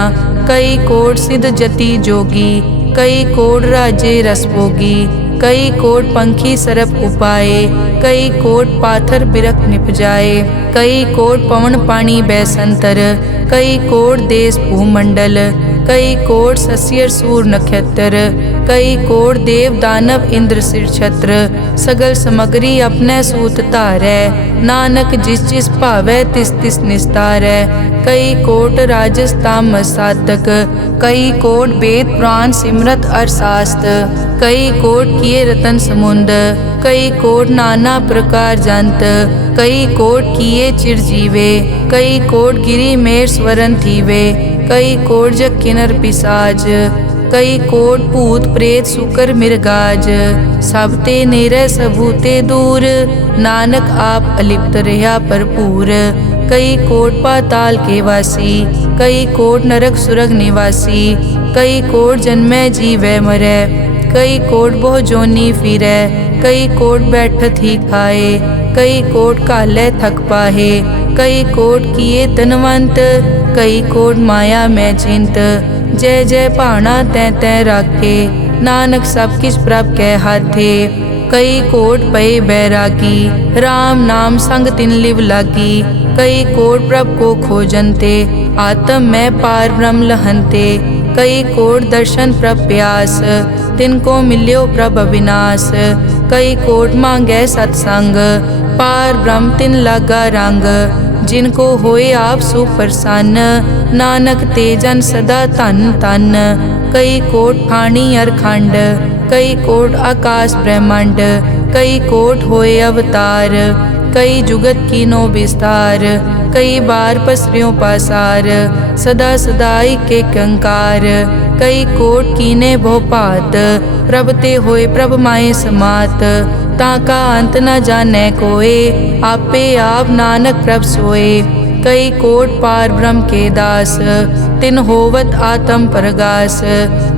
कई कोट सिद्ध जति जोगी कई कोट राजे रस भोगी कई कोट पंखी सरप उपाए कई कोट पाथर बिरक निपजाए कई कोट पवन पानी बैसंतर कई कोट देश भूमंडल कई कोट सस्यर सूर नक्षत्र कई कोट देव दानव इंद्र सिर छत्र सगल समग्री अपने सूत धारै नानक जिस जिस भावै तिस तिस निस्तारै कई कोट राजस तामस साधक कई कोट वेद पुराण सिमरत अरशास्त्र कई कोट किए रतन समुंद कई कोट नाना प्रकार जंत कई कोट किए चिरजीवे कई कोट गिरी मेर स्वरन थीवे कई कोट जग किनर पिसाज कई कोट भूत प्रेत सुकर मिर्गाज, सब ते नेरे सबूते दूर, नानक आप अलिप्त रहा भरपूर। कई कोट पाताल के वासी, कई कोट नरक सुरग निवासी, कई कोट जन्मै जीवै मरै, कई कोट बहु जोनी फिरै, कई कोट बैठत ही खाए, कई कोट कालै थक पाहे, कई कोट किए तनवंत, कई कोट माया मैं चिंत। जय जय भाना तै तै राखे, नानक सब किछ प्रभ कै हाथे। कई कोट पए बैरागी, राम नाम संग तिन लिव लागी, कई कोट प्रभ को खोजनते, आत्म में पार ब्रह्म लहनते। कई कोट दर्शन प्रभ प्यास, तिनको मिल्यो प्रभ अविनाश, कई कोट मांगै सतसंग, पार ब्रह्म तिन लागा रंग। जिनको होए आप सुप्रसन्न, नानक ते जन सदा धन धन। कई कोट फाणी अरखंड, कई कोट आकाश ब्रह्मांड, कई कोट होए अवतार, कई जुगत कीनो विस्तार। कई बार पसरियों पासार, सदा सदाई के कंकार, कई कोट कीने भो पात, प्रभ ते होए प्रभ माए समात। ताका अंत न जाने कोए, आपे आप नानक प्रभ सोए। कई कोट पार ब्रह्म के दास, तिन होवत आत्म परगास।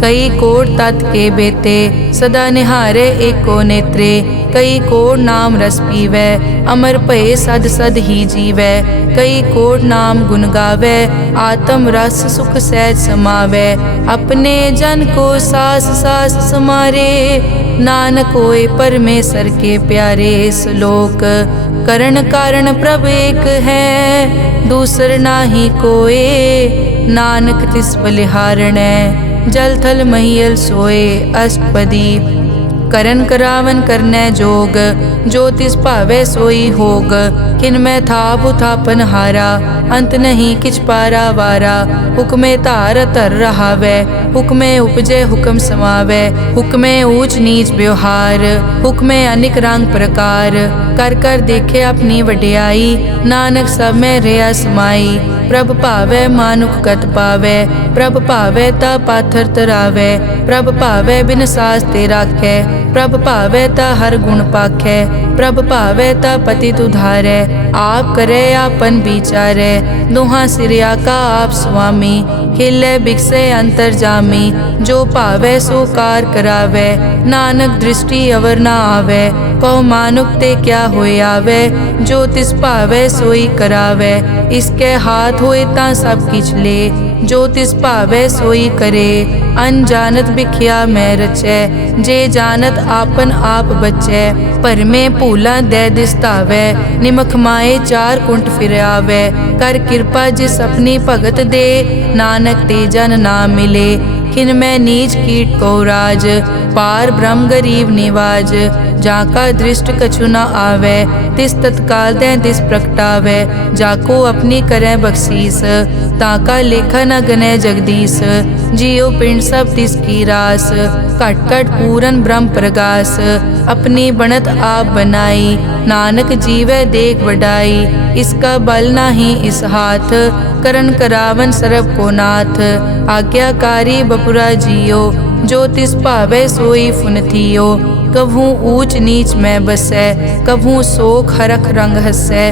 कई कोट तत् के बेते, सदा निहारे एको नेत्रे। कई कोट नाम रस पीवै, अमर भये सद सद ही जीवै। कई कोट नाम गुण गावै, आत्म रस सुख सहज समावै। अपने जन को सास सास समारे, नानक होए परमेश्वर के प्यारे। श्लोक करण कारण प्रभ एक है, दूसर नाही कोए, नानक तिस बलिहारणै, जल थल महियल सोए। अष्टपदी करन करावन करनै जोग, जो तिस भावै सोई होग। किन मैं थाप उथापन हारा, अंत नहीं किछ पारा वारा। हुक्मे धार धर रहावै, हुक्मे उपजे हुक्म समावै। हुक्मे ऊंच नीच व्यवहार, हुक्मे अनिक रंग प्रकार। कर कर देखे अपनी वड्याई, नानक सब में रहा समाई। प्रभ भावै मानुख गत पावै, प्रभ भावै ता पाथर तरावै। प्रभ भावै बिन सास ते राखै, प्रभ भावै ता हर गुण पाखै। प्रभ भावै ता पतित उधारै, आप करे आपन विचारै। दोहां सिरिया का आप स्वामी, खिलै बिकसे अंतर जामी। जो भावै सो कार करावै, नानक दृष्टि अवर ना आवै। कहो मानुक ते क्या होए आवे, जो तिस भावै सोई करावै। इसके हाथ होए तां सब किछ ले, जो तिस भावै सोई करे। अनजानत बिख्या मैं रचै, जे जानत आपन आप बचै। भरमे भूला दै दिसतावै, निमख माए चार कुंट फिर आवै। कर कृपा जिस अपनी भगत दे, नानक ते जन ना मिले। खिन मैं नीच कीट को राज, पार ब्रह्म गरीब निवाज। जाका दृष्ट कछु न आवे, तिस तत्काल तै तिस प्रगटावै। जाको अपनी करै बख्शीस, ताका लेखा न गनै जगदीश। जियो पिंड सब तिस की रास, घट घट पूरन ब्रह्म प्रगास। अपनी बनत आप बनाई, नानक जीवै देख वडाई। इसका बल नाही इस हाथ, करन करावन सरब को नाथ। आज्ञाकारी बपुरा जियो, जो तिस भावै सोई फुन थियो। कभू ऊंच नीच में बसै, कभू शोक हरख रंग हसै।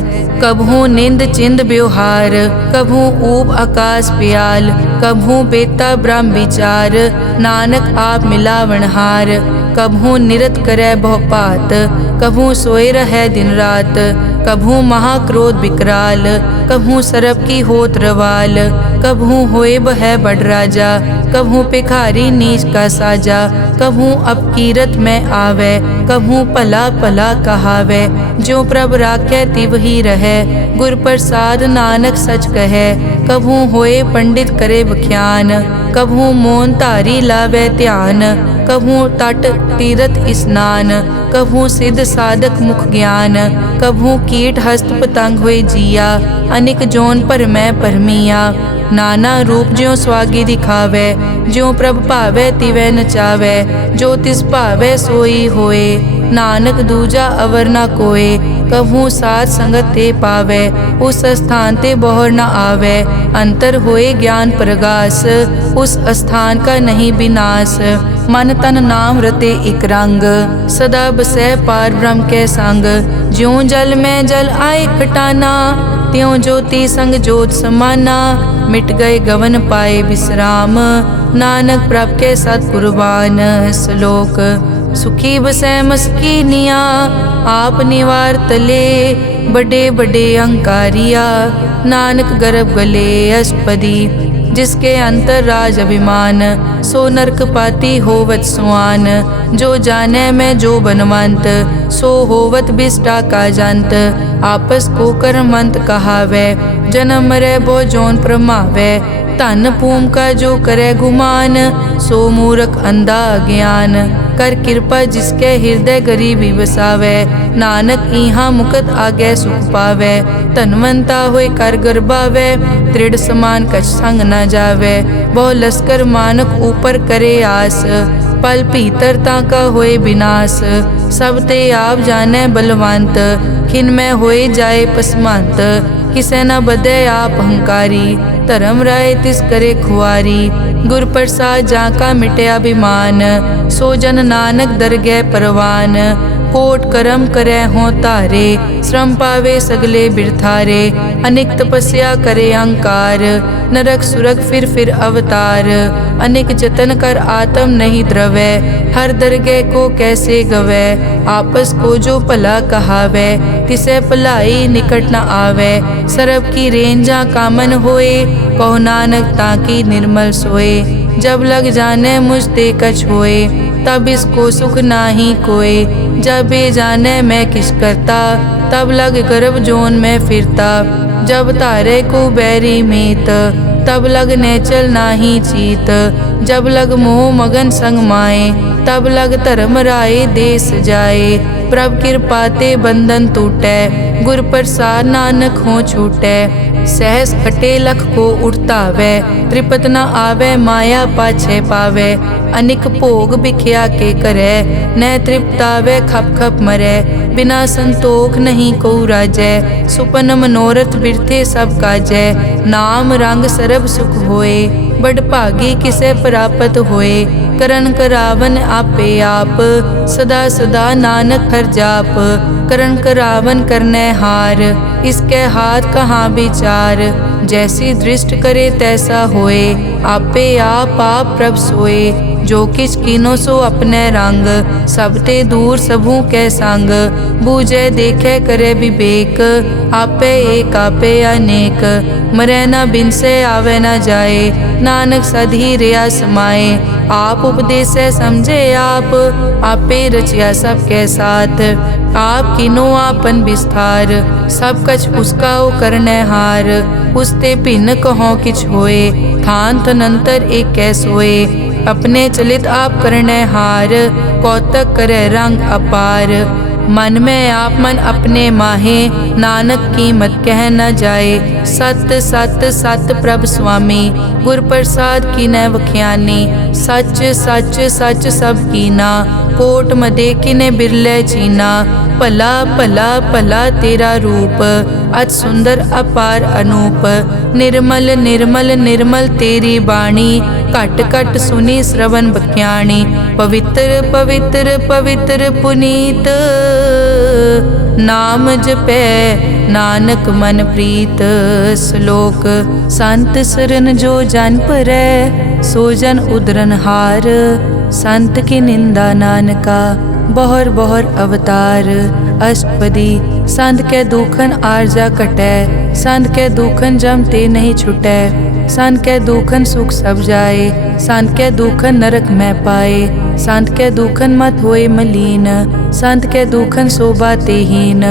कभू निंद चिंद व्यवहार, कभू ऊब आकाश प्याल। कभू बेता ब्रह्म विचार, नानक आप मिलावनहार। कभू निरत करै बहु पात, कभू सोए रहै दिन रात। कभू महाक्रोध विकराल, कभू सरब की होत रवाल। कभू होए बह बड़ राजा, कभू भिखारी नीच का साजा। कभू अपकीरत में आवे, कभू भला भला कहावे। जो प्रभ राखै तिव ही रहै, गुर प्रसाद नानक सच कहै। कभू होए पंडित करे बख्यान, कभू मोन धारी लावे ध्यान। कभू तट तीरथ स्नान, कभू सिद्ध साधक मुख ज्ञान। कभू कीट हस्त पतंग हुए जिया, अनिक जोन पर मैं परमिया। नाना रूप ज्यों स्वागी दिखावे, ज्यों प्रभ भावै तिवै नचावै। जो तिस भावै सोई होए, नानक दूजा अवर ना कोए। कभू साथ संगत ते पावे, उस स्थान ते बोहर न आवे। अंतर होए ज्ञान प्रगास, उस स्थान का नहीं विनाश। मन तन नाम रते एक रंग, सदा बसै पार ब्रह्म के संग। ज्यों जल में जल आए खटाना, त्यों ज्योति संग ज्योत समाना। मिट गए गवन पाए विश्राम, नानक प्रभ के सत कुर्बान। श्लोक सुखी बसै मस्कीनिया, आप निवार तले। बड़े बड़े अहंकारिया, नानक गर्भ गले अष्टपदी। जिसके अंतर राज अभिमान, सो नरक पाती होवत सुआन। जो जाने में जो बनवंत, सो होवत बिष्टा का जंत। आपस को कर्मंत कहावे, जन्म मरे बो जोन प्रमावे। धन भूम का जो करे गुमान, सो मूर्ख अंधा ज्ञान। कर कृपा जिसके हृदय गरीबी बसावे, नानक इहाँ मुकत आगे सुख पावे। धनवंता होए कर गर्भावे, दृढ़ समान कछ संग न जावे। बहु लश्कर मानक ऊपर करे आस, पल भीतरता का होए विनाश। सब ते आप जाने बलवंत, खिन में होए जाए पसमंत। किसे न बदे आप अहंकारी, धर्म राय तिस करे खुआरी। गुर प्रसाद जाका मिटे अभिमान, सो जन नानक दरगह परवान। कोट करम करे हों तारे, श्रम पावे सगले बिरथारे। अनेक तपस्या करे अहंकार, नरक सुरग फिर अवतार। अनेक जतन कर आत्म नहीं द्रवे, हर दरगह को कैसे गवे। आपस को जो भला कहावे, तिसे भलाई निकट न आवे। सरब की रेंजा कामन होए, कहो नानक ताकि निर्मल सोए। जब लग जाने मुझ ते कछ होए, तब इसको सुख नाही कोय। जब ये जाने मैं किस करता, तब लग गर्भ जोन में फिरता। जब तारे को बैरी मीत, तब लग नेचल नाही चीत। जब लग मोह मगन संग माए, तब लग धर्म राय देश जाए। प्रभ कृपा ते बंधन टूटे, गुर प्रसाद नानक हो छूटे। सहस हटे लख को उठतावे, त्रिपत न आवे माया पाछे पावे। अनिक भोग बिख्या के करे, न तृप्तावे खप खप मरे। बिना संतोख नहीं को राजै, सुपन मनोरथ बिरथे सब काजै। नाम रंग सरब सुख होए, बड़ भागी किसे प्राप्त होए। करन करावन आपे आप, सदा सदा नानक हर जाप। करन करावन करने हार, इसके हाथ कहाँ विचार। जैसी दृष्ट करे तैसा होए, आपे आप प्रभ सोए। जो किछ कीनो सो अपने रंग, सब ते दूर सबू के संग। बूझे देखे करे विवेक, आपे एक आपे अनेक। मरे न बिन से आवे न जाए, नानक सधी रिया समाए। आप उपदेश समझे आप, आपे रचिया सबके साथ। आप किनो आपन विस्तार, सब कछ उसका ओ करने हार। उसते भिन्न कहो किछ होए, थान थनंतर एक कै सोए। अपने चलित आप करने हार, कौतक करे रंग अपार। मन में आप मन अपने माहे, नानक कीमत कह न जाए। सत सत सत प्रभ स्वामी, गुर प्रसाद की न वख्यानी। सच सच सच सब कीना, कोट मदे किने बिरले चीना। भला भला भला तेरा रूप, अति सुंदर अपार अनूप। निर्मल निर्मल निर्मल तेरी बाणी, घट घट सुनी श्रवण बख्याणी। पवित्र पवित्र पवित्र पुनीत, नाम जपै नानक मन प्रीत। श्लोक संत सरन जो जन परै, सो जन उदरन हार। संत की निंदा नानका, बहर बहर अवतार। अष्टपदी संत के दुखन आरजा कटै, संत के दुखन जम ते नहीं छुटै। संत के दुखन सुख सब जाए, संत के दुखन नरक में पाए। संत के दुखन मत होए मलीन, संत के दुखन शोभा तेहीन।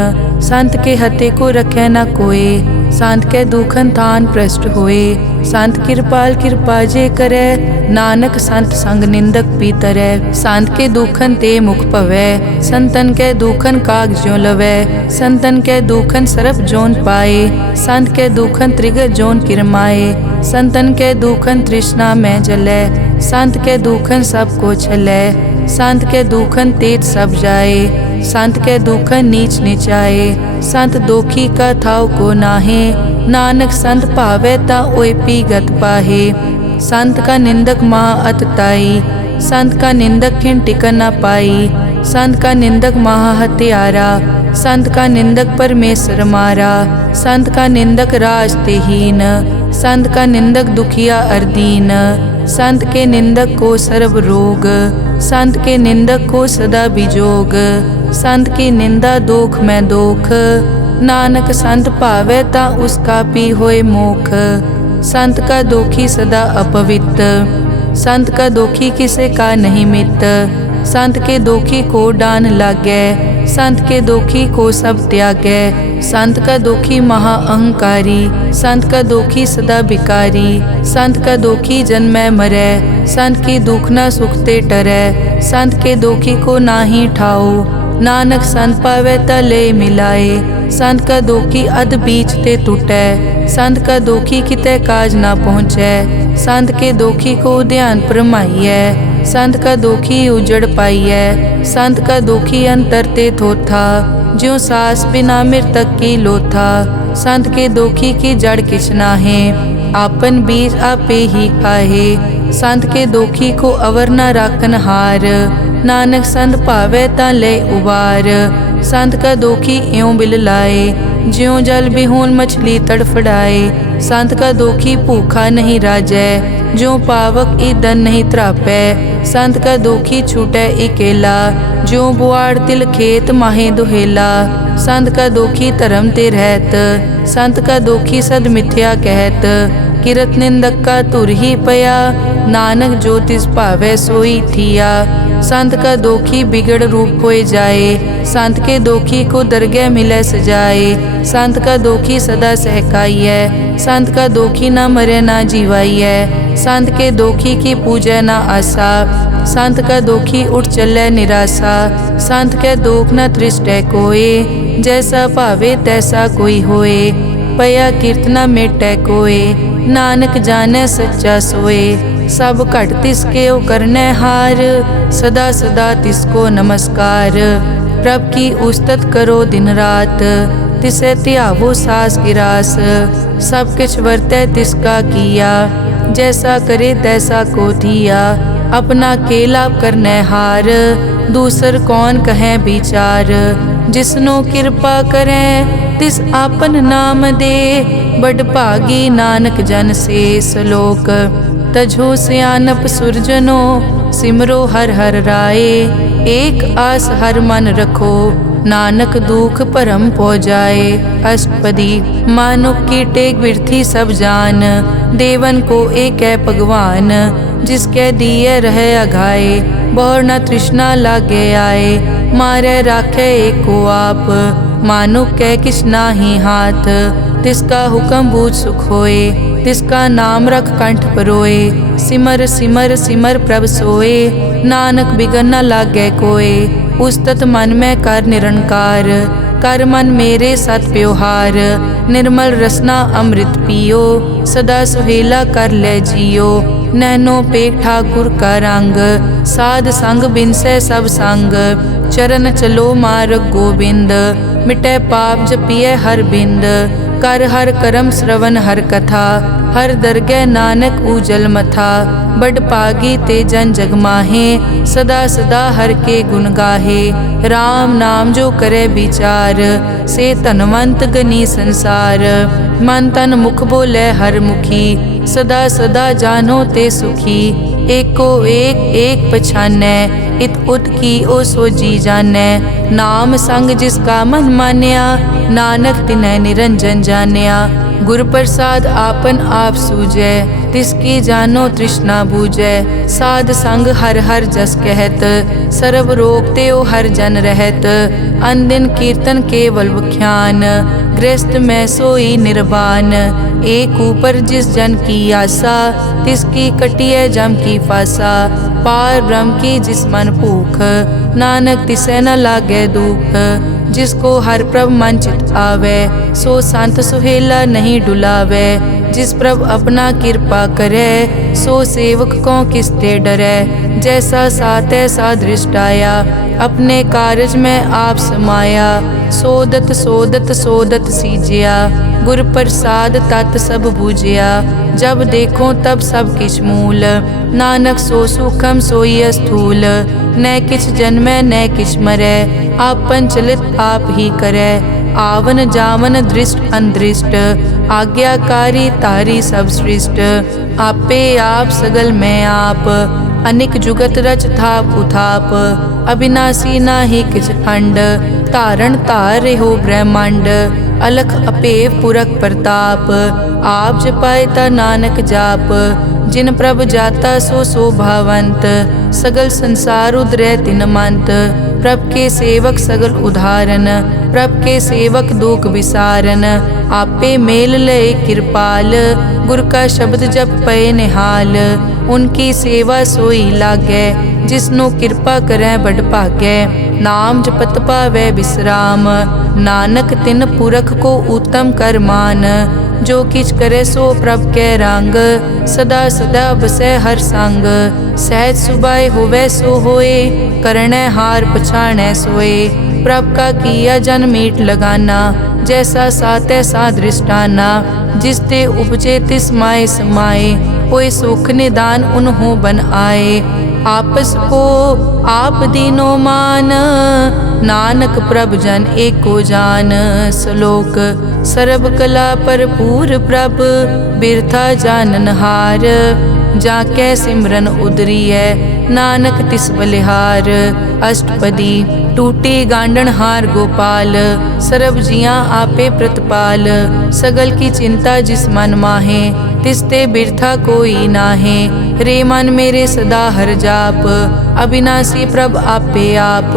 संत के हते को रखे न कोय, संत के दुखन थान प्रष्ट होए। संत कृपाल कृपा जे करे, नानक संत संग निंदक पीतरै। संत के दुखन ते मुख पवै, संतन के दुखन काग ज्यों लवै। संतन के दुखन सरप जोन पाए, संत के दुखन त्रिगर जोन किरमाए। संतन के दुखन तृष्णा में जलै, संत के दुखन सबको छलै। संत के दुखन तेज सब जाए। संत के दुखन नीच निचाए। संत दोखी का थाव को नाहे। नानक संत भावे ता ओए पीगत पाहे। संत का निंदक महा अतताई। संत का निंदक खिन टिकन न पाई। संत का निंदक महा हत्यारा। संत का निंदक परमेश्वर मारा। संत का निंदक राज तेहीन। संत का निंदक दुखिया अरदीन। संत के निंदक को सर्व रोग। संत के निंदक को सदा बिजोग। संत की निंदा दोख में दोख। नानक संत भावे ता उसका पी होए मोख। संत का दोखी सदा अपवित्र। संत का दोखी किसे का नहीं मित। संत के दोखी को डान लागे। संत के दोखी को सब त्यागे। संत का दोखी महा अहंकारी। संत का दोखी सदा बिकारी। संत का दोखी जन्मै मरै। संत की दुख न सुखते टरै। संत के दोखी को नाही ठाओ। नानक संत पावे ता ले मिलाए। संत का दोखी अध बीच ते टूटै। संत का दोखी किते काज ना पहुँचै। संत के दोखी को ध्यान परमाइयै। संत का दोखी उजड़ पाइयै। संत का दोखी अंतर ते थोथा। ज्यों सास बिना मृतक की लोथा। संत के दोखी की जड़ किछ नाहे। आपन बीज आपे ही खाहे। संत के दोखी को अवर न राखन हार। नानक संत भावे ता ले उबार। संत का दोखी इयों बिल लाए। ज्यों जल बिहून मछली तड़फड़ाए। संत का दोखी भूखा नहीं राजै। ज्यों पावक ईदन नहीं त्रापै। संत का दोखी छूटै इकेला। ज्यों बुआड़ तिल खेत माहे दुहेला। संत का दोखी धर्म ते रहत। संत का दोखी सद मिथ्या कहत। किरत निंदक का तुर ही पया। नानक जो तिस भावै सोई थिया। संत का दोखी बिगड़ रूप होए जाए। संत के दोखी को दरगह मिले सजाए। संत का दोखी सदा सहकाइयै। संत का दोखी ना मरे ना जीवाइयै। संत के दोखी की पूजै ना आसा। संत का दोखी उठ चलै निराशा। संत के दोख न तृष्टै कोय। जैसा भावे तैसा कोई होए। पया कीर्तना मेटै कोय। नानक जाने सच्चा सोए। सब घट तिसके ओ करनै हार। सदा सदा तिसको नमस्कार। प्रभ की उस्तत करो दिन रात। तिसे त्यावो सास गिरास। सब किछ वर्तै तिसका किया। जैसा करे तैसा को थिया। अपना केला करनै हार। दूसर कौन कहें विचार। जिसनो कृपा करें तिस आपन नाम दे। बड़ भागी नानक जन से सलोक। तजो सियानप सुरजनो सिमरो हर हर राए। एक आस हर मन रखो नानक दुख परम पौ जाए। अष्टपदी मानुक की टेक बिरथी सब जान। देवन को एक है भगवान। जिसके दिए रहे अघाए। बहुर न तृष्णा लागे आए। मारे राखे एको आप। मानुक कै किछ नाही हाथ। तिसका हुक्म बूझ सुख होए। तिसका नाम रख कंठ परोए। सिमर सिमर सिमर प्रभ सोए। नानक बिगन न लागे कोय। उस्तत मन में कर निरंकार। कर मन मेरे सत प्योहार। निर्मल रसना अमृत पियो। सदा सुहेला कर ले जियो। नैनो पेख ठाकुर का रंग। साध संग बिनसै सब संग। चरण चलो मार्ग गोबिंद। मिटै पाप जपिए हर बिंद। कर हर करम श्रवण हर कथा। हर दरगह नानक उजल मथा। बड़ पागी ते जन जग माहे। सदा सदा हर के गुण गाहे। राम नाम जो करे विचार। से धनवंत गनी संसार। मन तन मुख बोले हर मुखी। सदा सदा जानो ते सुखी। एको एक एक पछानै। इत उत की ओ सो जी जानै। नाम संग जिसका मन मान्या। नानक तिनै निरंजन जान्या। गुर प्रसाद आपन आप सूझै। तिसकी जानो तृष्णा बूझै। साध संग हर हर जस कहत। सर्व रोग त्यो हर जन रहत। अनदिन कीर्तन केवल बख्यान। गृहस्थ में सोई निर्वाण। एक ऊपर जिस जन की आशा। तिसकी कटिए जम की फासा। पार ब्रह्म की जिस मन भूख। नानक तिसे न लागे दुख। जिसको हर प्रभ मन चित आवे, सो संत सुहेला नहीं डुलावे। जिस प्रभ अपना कृपा करे, सो सेवक को किसते डरे। जैसा सात ऐसा दृष्टाया, अपने कारज में आप समाया। सोदत सोदत सोदत सीजिया, गुर प्रसाद तत् सब बूझिया। जब देखो तब सब किछ मूल, नानक सो सुखम सोई स्थूल। न किछ जन्मै न किछ मरै, आपन चलित आप ही करे। आवन जावन दृष्ट अनदृष्ट, आज्ञाकारी तारी सब सृष्ट। आपे आप सगल में आप, अनिक जुगत रच थाप उथाप। अविनाशी नाहि किछ खंड, धारण धार रहो ब्रह्मांड। अलख अपेव पुरख प्रताप, आप जपाए ता नानक जाप। जिन प्रभ जाता सो शोभावंत, सगल संसार उदरै तिन मंत। प्रभ के सेवक सगल उदाहरण, प्रभ के सेवक दुख विसारन। आपे मेल लय कृपाल, गुर का शब्द जप पए निहाल। उनकी सेवा सोई लागै, जिसनो कृपा करै बड़ भागै। नाम जपत पावै विश्राम, नानक तिन पुरख को उत्तम कर मान। जो किछ करे सो प्रभ कै रंग, सदा सदा बसै हर संग। सहज सुभाए होवै सो होए, करणै हार पछाणै सोए। प्रभ का किया जन मीट लगाना, जैसा सात ऐसा दृष्टाना। जिसते उपजे तिस माए समाए, कोई सुख निदान उन्हों बन आए। आपस को आप दीनो मान, नानक प्रभ जन एको जान। श्लोक सर्ब कला भरपूर प्रभ, बिरथा जानन हार। जाकै सिमरन उदरियै, नानक तिस बलिहार। अष्टपदी टूटी गांडन हार गोपाल, सर्ब जियां आपे प्रतिपाल। सगल की चिंता जिस मन माहे, तिसते बिरथा कोई नाहे। रे मन मेरे सदा हर जाप, अविनाशी प्रभ आपे आप।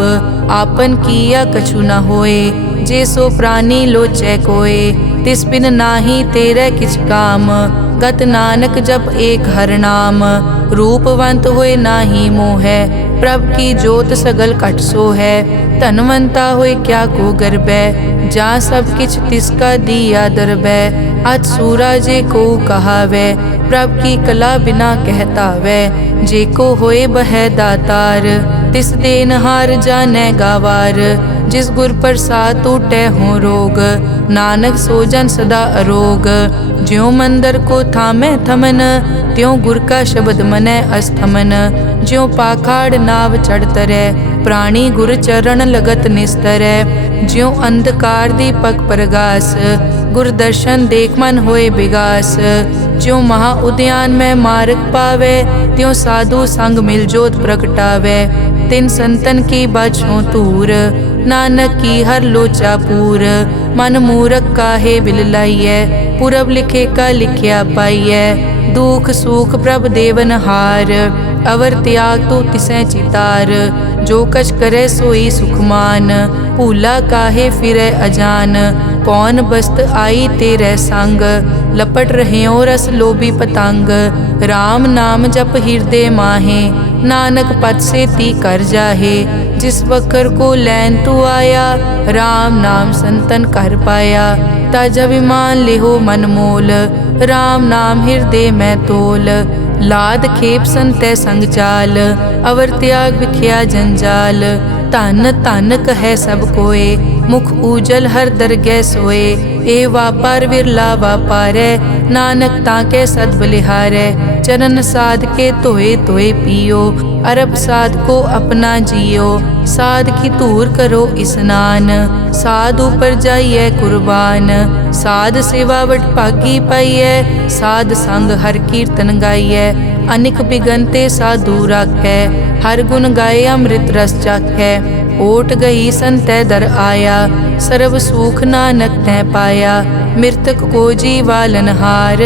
आपन किया कछु न होए, जे सो प्राणी लोचै कोय। तिस बिन नाही तेरे किछ काम, गत नानक जप एक हर नाम। रूपवंत होए नाही मोहै, प्रभ की जोत सगल कट सो है। धनवंता होए क्या को गर्बै, जा सब किछ तिसका दिया दरबै। अज सूरा जे को कहावै, प्रभ की कला बिना कहतावै। जे को होए बह दातार, तिस देनहार जानै गावार। जिस गुर प्रसाद टूटै हो रोग, नानक सो जन सदा अरोग। ज्यों मंदिर को थामै थमन, त्यों गुर का शब्द मनै अस्थमन। ज्यों पाखाड़ नाव चढ़ तरै, प्राणी गुर चरण लगत निस्तरै। ज्यों अंधकार दीपक प्रगास, गुर दर्शन देख मन होए विगास। ज्यों महा उद्यान में मार्ग पावे, त्यों साधु संग मिल जोत प्रगटावे। तिन संतन की बाछों तूर, नानक की हर लोचा पूर। मन मूरख काहे बिल लाइयै, पुरब लिखे का लिखिया पाइयै। दुख सुख प्रभ देवन हार, अवर त्याग तो तिसै चितार। जो कछ करे सोई सुखमान, भूला काहे फिरै अजान। कौन बस्त आई तेरे संग, लपट रह्यो रस लोभी पतंग। राम नाम जप हृदय माहे, नानक पद से ती कर जाहे। जिस वकर को लैन तू आया, राम नाम संतन कर पाया। तज अभिमान लेहो मन मोल, राम नाम हृदय में तोल। लाद खेप संतै संग चाल, अवर त्याग बिख्या जंजाल। धन धन कहे सब कोय, मुख ऊजल हर दरगह सोए। ए वापार विरला वापारै, नानक ताके सद बलिहारै। चरण साध के धोए धोए पियो, अरब साध को अपना जियो। साध की धूर करो स्नान, साध ऊपर जाइए कुर्बान। साध सेवा वड भागी पाइयै, साध संग हर कीर्तन गाइयै। अनिक बिगनते साधु राखै, हर गुण गाए अमृत रस चाखै। ओट गई संतै दर आया, सर्व सुख नानक तै पाया। मृतक को जीवालन हार,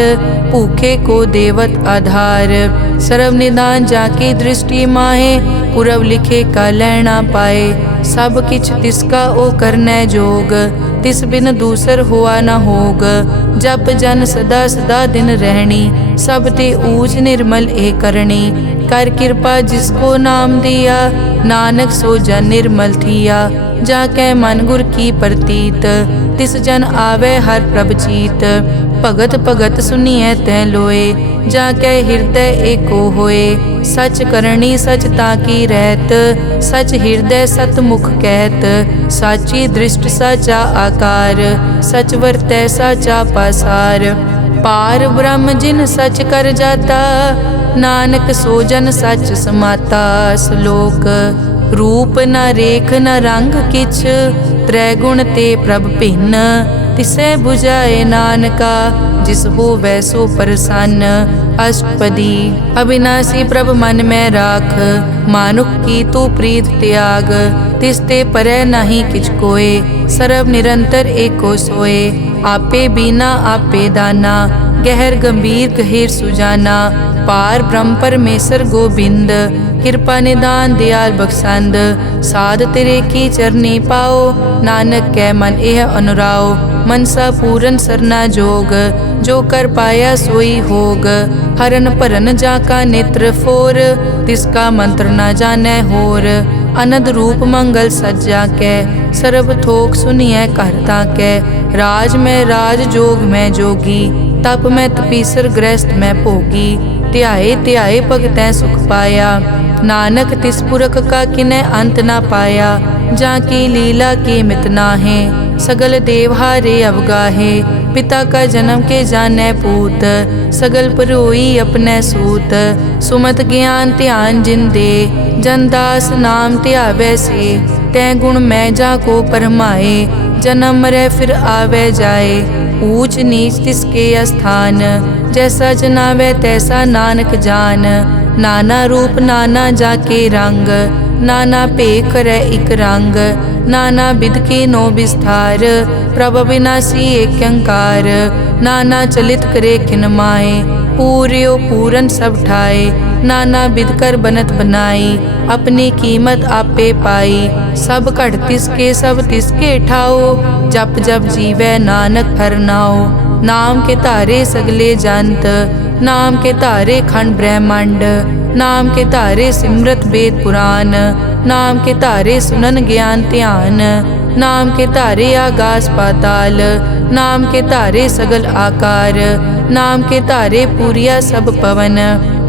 भूखे को देवत आधार। सर्व निदान जाकी दृष्टि माहे, पुरब लिखे का लैना पाए। सब किछ तिसका ओ करनै जोग, तिस बिन दूसर हुआ न होग। जप जन सदा सदा दिन रहनी, सब ते ऊच निर्मल ए करणी। कर कृपा जिसको नाम दिया, नानक सो जन निर्मल थिया। जाके मन गुर की प्रतीत, तिस जन आवे हर प्रभ चीत। भगत भगत सुनिए तै लोए, जाके हृदय एको होए। सच करनी सच ताकी रहत, सच हृदय सतमुख कहत। साची दृष्ट साचा आकार, सच वरतै साचा पासार। पार ब्रह्म जिन सच कर जाता, नानक सो जन सच समाता। श्लोक रूप न रेख न रंग किछ, त्रैगुण ते प्रभ भिन्न। तिसै बुझाए नानका, जिस होवै सो प्रसन्न। अष्टपदी अविनाशी प्रभ मन में राख, मानुख की तू प्रीत त्याग। तिसते परै नहीं किछ कोय, सर्व निरंतर एको सोए। आपे बीना आपे दाना, गहर गंभीर गहीर सुजाना। पार ब्रह्म परमेश्वर गोबिंद, कृपा निदान दयाल बख्शंद। साध तेरे की चरनी पाओ, नानक कै मन एह अनुराओ। मनसा पूरन सरना जोग, जो कर पाया सोई होग। हरन भरन जाका नेत्र फोर, तिसका मंत्र न जानै होर। अनंद रूप मंगल सज्जा कै, सर्व थोक सुनिए कर ताकै। राज में राज जोग में जोगी, तप में तपीसर गृहस्थ में भोगी। ध्याए ध्याए भगतै सुख पाया, नानक तिस पुरख का किनै अंत ना पाया। जाकी लीला की मित नाहे, सगल देव हारे अवगाहे। पिता का जन्म के जानै पूत, सगल परोई अपने सूत। सुमत ज्ञान ध्यान जिन दे, जनदास नाम ध्यावै से। तै गुण मैं जाको परमाए, जन्म मरै फिर आवे जाए। ऊंच नीच तिसके स्थान, जैसा जनावे तैसा नानक जान। नाना रूप नाना जाके रंग, नाना भेख करे इक रंग। नाना विध के नो विस्तार, प्रभ विनाशी एक अंकार। नाना चलित करे किन माए, पूर्यो पूरन सब ठाए। नाना विध कर बनत बनाई, अपनी कीमत आपे पाई। सब घट तिसके सब तिसके ठाओ, जप जप जीवै नानक हर नाओ। नाम के तारे सगले जंत, नाम के तारे खंड ब्रह्मांड। नाम के तारे सिमरत वेद पुराण, नाम के तारे सुनन ज्ञान ध्यान। नाम के तारे आकाश पाताल, नाम के तारे सगल आकार। नाम के तारे पूरिया सब पवन,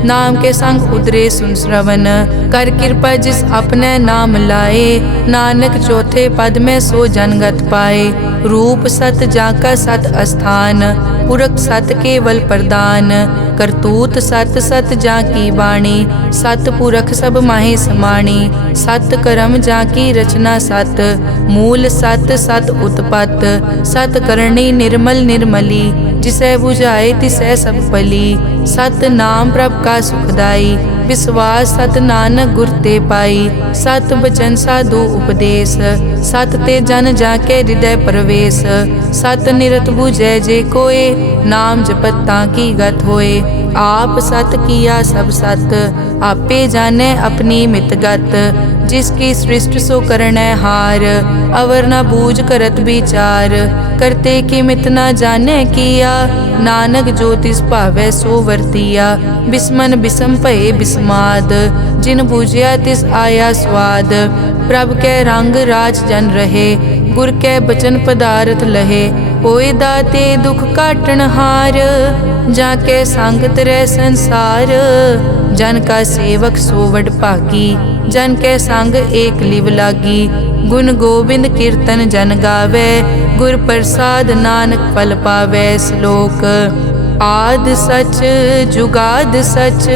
नाम के संग उतरे सुन श्रवण। कर कृपा जिस अपने नाम लाए, नानक चौथे पद में सो जनगत पाए। रूप सत जाका सत अस्थान, पुरख सत केवल प्रदान। करतूत सत सत जाकी वाणी, सत पुरख सब माहे समाणी। सत कर्म जाकी रचना सत, मूल सत सत उत्पत। सत करणी निर्मल निर्मली, जिसे बुझाए तिसै सब पली। सत नाम प्रभ का सुखदाई, विश्वास सत नानक गुर ते पाई। सत बचन साधु उपदेश, सत ते जन जाके हृदय प्रवेश। सत निरत बुझै जे कोय, नाम जपत ताकी गत होए। आप सत किया सब सत, आपे जाने अपनी मित गत। जिसकी सृष्टि सो करनै हार, अवर न बूझ करत विचार। करते की मित न जाने किया, नानक जो तिस भावै सो वर्तिया। बिस्मन बिसम भये बिस्माद, जिन बूझिया तिस आया स्वाद। प्रभ कै रंग राज जन रहे, गुर कै बचन पदारथ लहे। होए दाते दुख काटन हार, जाके संग तरै संसार। जन का सेवक सो वड भागी, जन के संग एक लिव लागी। गुण गोबिंद कीर्तन जन गावे, गुर प्रसाद नानक फल पावे। श्लोक आद सच जुगाद सच,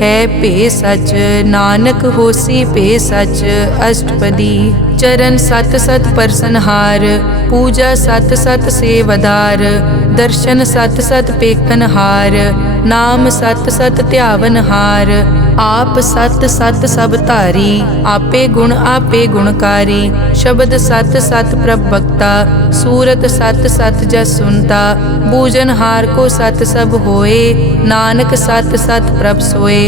है पे सच नानक होसी पे सच। अष्टपदी चरण सत सत परसनहार, पूजा सत सत सेवदार। दर्शन सत सत पेखनहार, नाम सत सत ध्यावनहार। आप सत सत सब धारी, आपे गुणकारी। शब्द सत सत प्रभ भक्ता, सूरत सत सत जस सुनता। बूझनहार को सत सब होए, नानक सत सत प्रभ सोए।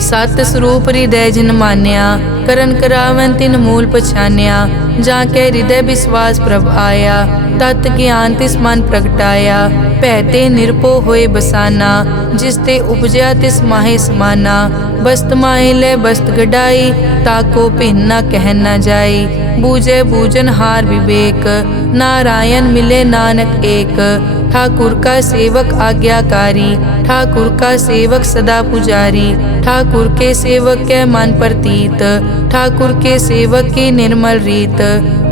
सत स्वरूप हृदय जिन मान्या, करन करावन तिन मूल पछान्या। जाके हृदय विश्वास प्रभ आया, तत् ज्ञान तिस मन प्रगटाया। भैते निरपो होए बसाना, जिस ते उपजया तिस माहे समाना। बस्त माहे ले बस्त गडाई, ताको भिन्न न कहन न जाई। बूझे बूझन हार विवेक, नारायण मिले नानक एक। ठाकुर का सेवक आज्ञाकारी, ठाकुर का सेवक सदा पुजारी। ठाकुर के सेवक के मन प्रतीत, ठाकुर के सेवक की निर्मल रीत।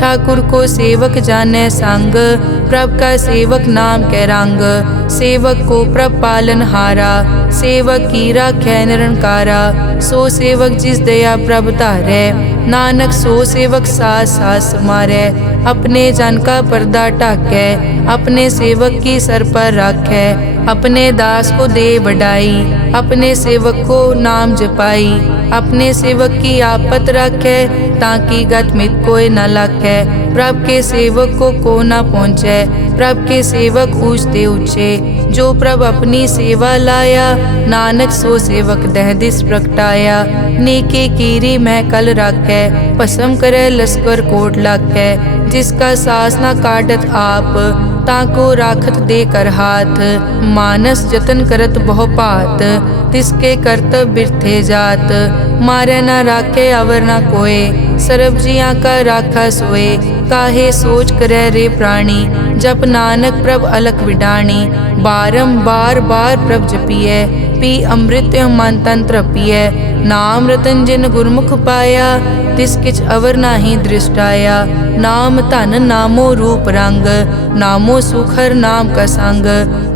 ठाकुर को सेवक जाने संग, प्रभ का सेवक नाम के रंग। सेवक को प्रभ पालन हारा, सेवक की राखै निरंकारा। सो सेवक जिस दया प्रभ धारै, नानक सो सेवक सास सास मारै। अपने जन का पर्दा ढाकै, अपने सेवक की सर पर राखै। अपने दास को दे बढ़ाई, अपने सेवक को नाम जपाई। अपने सेवक की आपत राखै, ताकि गत मित कोई न लाखै। प्रभ के सेवक को न पहुँचै, प्रभ के सेवक ऊंचते ऊंचे। जो प्रभ अपनी सेवा लाया, नानक सो सेवक दह दिस प्रगटाया। नेके कीरी मैं कल राखै, भस्म करे लश्कर कोट लाखै। जिसका सास न काटत आप, ताको राखत दे कर हाथ। मानस जतन करत बहु भात, तिसके करतब बिरथे जात। मारे न राखे अवर न कोय, सर्ब जियां का राखा सोए। काहे सोच करे रे प्राणी, जप नानक प्रभ अलख विडाणी। बारंबार बार प्रभ जपिए, पी अमृत मन तन तृपिए। नाम रतन जिन गुरमुख पाया, तिस किछ अवर नाही दृष्टाया। नाम धन नामो रूप रंग, नामो सुखर नाम का संग।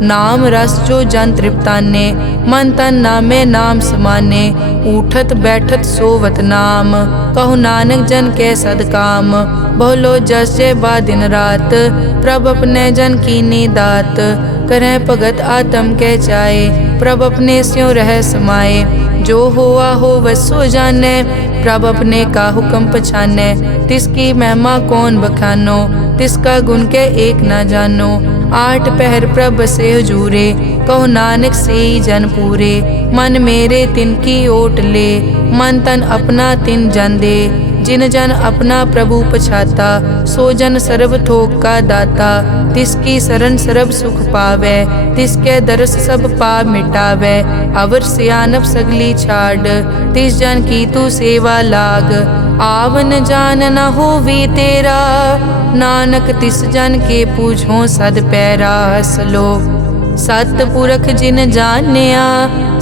नाम रस जो जन तृप्ताने, मन तन नामे नाम समाने। उठत बैठत सोवत नाम, कहु नानक जन के सदकाम। बहुलो जस जय बा दिन रात, प्रभ अपने जन कीनी दात। करें भगत आत्म के चाए, प्रभ अपने स्यों रह समाए। जो होआ हो वसो जाने, प्रभ अपने का हुक्म पछाने। तिसकी महिमा कौन बखानो, तिसका गुण के एक न जानो। आठ पहर प्रभ बसे हजूरे, कहो नानक से जन पूरे। मन मेरे तिनकी ओट ले, मन तन अपना तिन जन दे। जिन जन अपना प्रभु पछाता, सो जन सर्व थोक का दाता। तिसकी शरण सर्व सुख पावे, तिसके दरस सब पाप मिटावे। अवर सियानप सगली छाड़, तिस जन की तू सेवा लाग। आवन जान न होवी तेरा, नानक तिस जन के पूछो सद पैरा। सलोक सतपुरख जिन जानिया,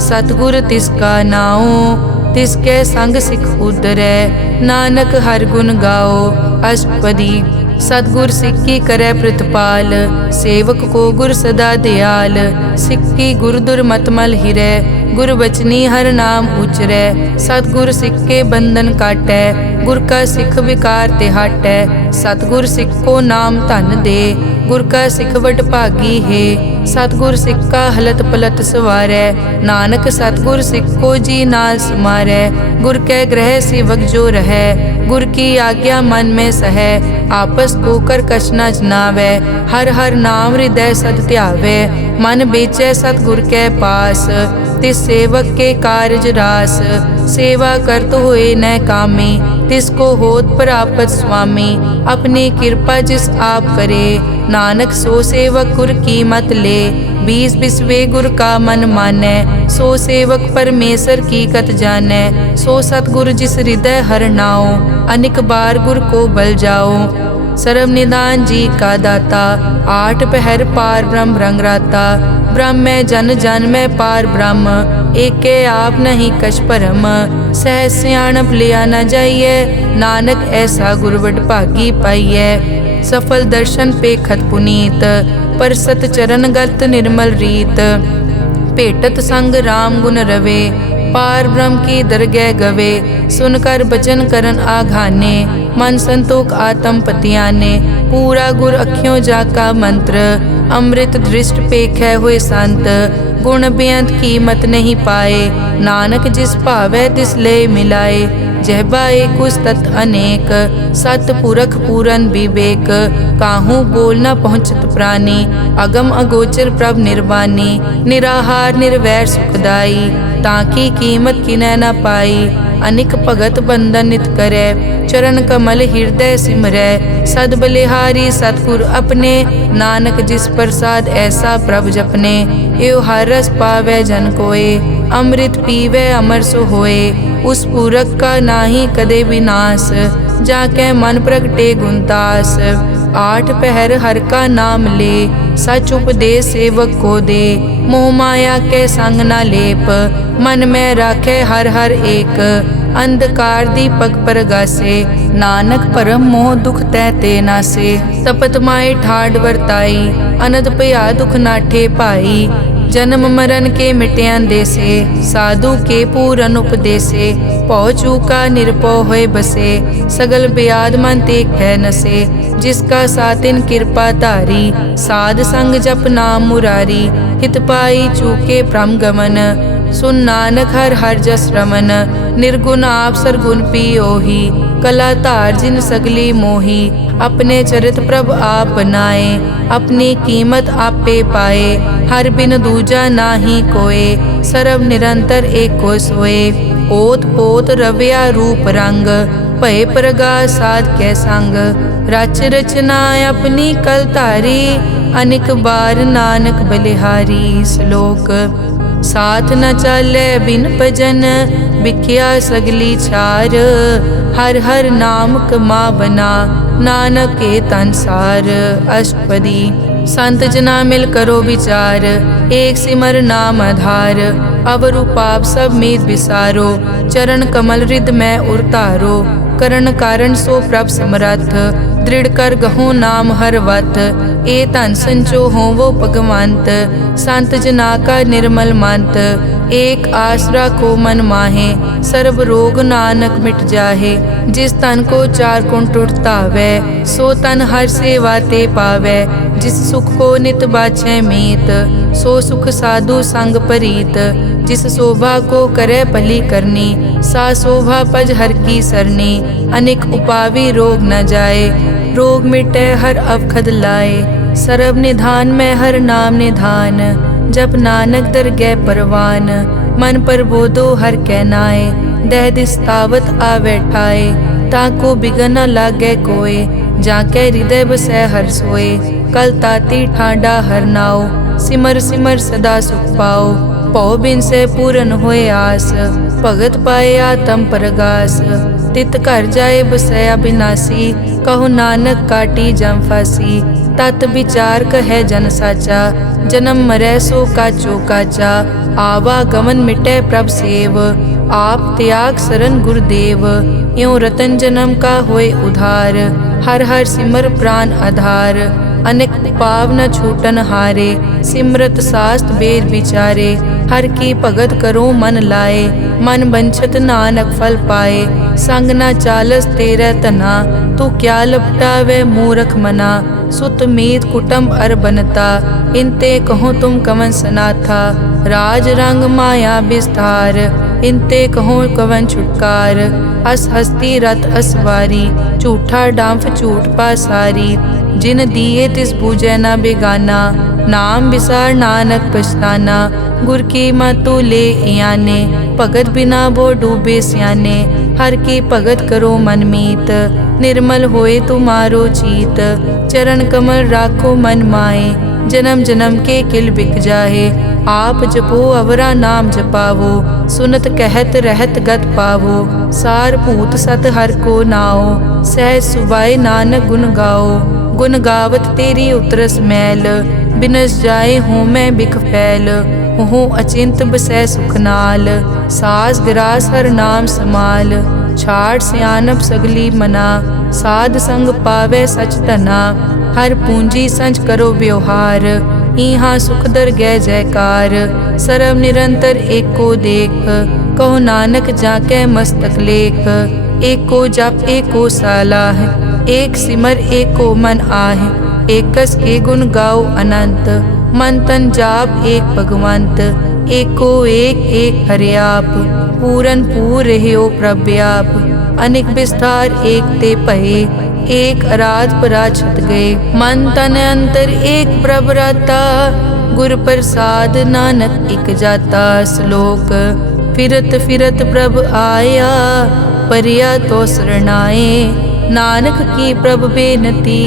सतगुर तिसका नाओ। तिसके संग सिख उतरै, नानक हर गुण गाओ। अष्टपदी सतगुर सिक्की करे प्रतिपाल, सेवक को गुर सदा दयाल। सिक्की गुर दुर्मतमल हिरै, गुर बचनी हर नाम उचरै। सतगुर सिक्के बंधन काटै, गुर का सिख विकार ते हटै। सतगुर सिक्को नाम धन दे, गुर का सिखवट भागी है। सतगुर सिक्का हलत पलत सवारै, नानक सतगुर सिक्को जी नाल समारै। गुर के ग्रह सेवक जो रहै, गुर की आज्ञा मन में सहै। आपस को कर कछ न जनावै, हर हर नाम हृदय सद ध्यावै। मन बेचै सतगुर के पास, तिस सेवक के कारज रास। सेवा करत होए न कामी, तिसको होत प्रापत स्वामी। अपनी कृपा जिस आप करे, नानक सो सेवक गुर की मत ले। बीस बिसवे गुर का मन मानै, सो सेवक परमेश्वर की कत जानै। सो सतगुर जिस हृदय हर नाओ, अनेक बार गुर को बल जाओ। सर्व निदान जी का दाता, आठ पहर पार ब्रह्म रंग राता। ब्रह्म में जन जन में पार ब्रह्म, एके आप नहीं कछ परम। सह सियाणप लिया न जाइए, नानक ऐसा गुरवट भागी पाइए। सफल दर्शन पेखत पुनीत, परसत चरण गत निर्मल रीत। भेटत संग राम गुण रवे, पार ब्रह्म की दरगह गवे। सुनकर बचन करन आघाने, मन संतोख आत्म पतियाने। पूरा गुर अखियों जाका मंत्र, अमृत दृष्ट पेखै हुए संत। गुण बेअंत कीमत नहीं पाए, नानक जिस भावै तिस ले मिलाए। जहबा एक उस्तत अनेक, सत पुरख पूरन विवेक, काहू बोल न पहुँचत प्राणी, अगम अगोचर प्रभ निर्वाणी, निराहार निर्वैर सुखदाई, ताकी कीमत किनै न पाई, अनिक भगत बंदन नित करै, चरण कमल हृदय सिमरै, सद बलिहारी सतगुर अपने, नानक जिस प्रसाद ऐसा प्रभ जपने, एव हर रस पावै जन कोय, अमृत पीवै अमर सो होए, उस पूरक का नाही कदे विनाश, जाकै मन प्रगटे गुणतास, आठ पहर हर का नाम ले, सच उपदेश सेवक को दे, मोह माया के संग न लेप, मन में राखे हर हर एक, अंधकार दीपक परगासे, नानक परम मोह दुख तै ते नासे, तपत माए ठाड वर्ताई, अनद भया दुख नाठे पाई, जन्म मरण के मिट्यां देसे, साधु के पूरन उपदेसे, पौ चूका निरपौ होए बसे, सगल ब्याद मन ते कै नसे, जिसका सातिन कृपा धारी, साध संग जप नाम मुरारी, हित पाई चूके भ्रम गमन, सुन नानक हर हर जस रमन, निर्गुण आप सरगुण पियोही, कला धार जिन सगली मोही, अपने चरित प्रभ आप बनाए, अपनी कीमत आपे पाए, हर बिन दूजा नाही कोय, सर्व निरंतर एको सोए, ओत पोत रव्या रूप रंग, भय प्रगास साध कै संग, रच रचना अपनी कल धारी, अनिक बार नानक बलिहारी। श्लोक साथ न चाले बिन भजन, बिख्या सगली छार, हर हर नाम कमावना, नानक के तन सार। अष्टपदी संत जना मिल करो विचार, एक सिमर नाम आधार, अवर उपाप सब मीत विसारो, चरण कमल रिद में उरतारो, करण कारण सो प्रभ समरथ, दृढ़ कर गहो नाम हर वत, ए धन संचो हो वो भगवंत, संत जना का निर्मल मंत, एक आस राखो मन माहे, सर्व रोग नानक मिट जाहे, जिस तन को चार कुण टुटतावै, सो तन हर सेवा ते पावै, जिस सुख को नित बाछै मीत, सो सुख साधु संग परीत, जिस शोभा को करे भली करनी, सा शोभा पज हर की सरनी, अनेक उपावी रोग न जाए, रोग मिटे हर अवखद लाए, सर्व निधान में हर नाम निधान, जब नानक दरगह परवान, मन पर बोधो हर कहनाए, दह दिस्तावत आवे ठाए, ताको बिगन न लागे कोय, जाके हृदय बसै हर सोए, कल ताती ठांडा हर नाओ, सिमर सिमर सदा सुख पाओ, पौ बिन से पूरन होए आस, भगत पाए आत्म परगास, तित घर जाए बसया बिनासी, कहो नानक काटी जम फासी, तत विचार कहे जन साचा, जन्म मरै सो काचो काचा, आवागमन मिटे प्रभ सेव, आप त्याग शरण गुरुदेव, यों रतन जन्म का होए उधार, हर हर सिमर प्राण आधार, अनेक पाव न छूटन हारे, सिमरत शास्त्र वेद विचारे, हर की भगत करो मन लाए, मन बंछत नानक फल पाए, संग न चालस तेरा तना, तू क्या लपटावे मूरख मना, सुत मीत कुटुंब अर बनता, इनते कहो तुम कवन सनाथा, राज रंग माया विस्तार, इनते कहो कवन छुटकार, अस हस्ती रत असवारी, झूठा डांफ झूठ पासारी, जिन दिए तिस बूझे न बेगाना, नाम विसार नानक पछताना, गुर की मतु ले याने, भगत बिना वो डूबे स्याने, हर की भगत करो मन मीत, निर्मल होए तुम्हारो चीत, चरण कमल राखो मन माए, जन्म जन्म के किल बिक जाहे, आप जपो अवरा नाम जपावो, सुनत कहत रहत गत पावो, सार भूत सत हर को नाओ, सहज सुबाए नानक गुण गाओ, गुण गावत तेरी उतरस मैल, बिनस जाए हूँ मैं बिख फैल, हूँ अचिंत बसै सुख नाल, सास गिरास हर नाम समाल, छाड़ सियानप सगली मना, साध संग पावे सच धना, हर पूंजी संच करो व्यवहार, इहाँ सुख दर गै जयकार, सर्व निरंतर एको देख, कहो नानक जाके मस्तक लेख, एको जप एको सालाह, एक सिमर एको मन आह, एकस के गुण गाओ अनंत, मन तन जाप एक भगवंत, एको एक एक हरियाप, पूरन पूर रह्यो प्रव्याप, अनेक विस्तार एक ते भये, एक अराध पराछत गए। मन तन अंतर एक प्रभ राता, गुर प्रसाद नानक इक जाता। श्लोक फिरत फिरत प्रभ आया, परिया तो शरणाए। नानक की प्रभ बेनती,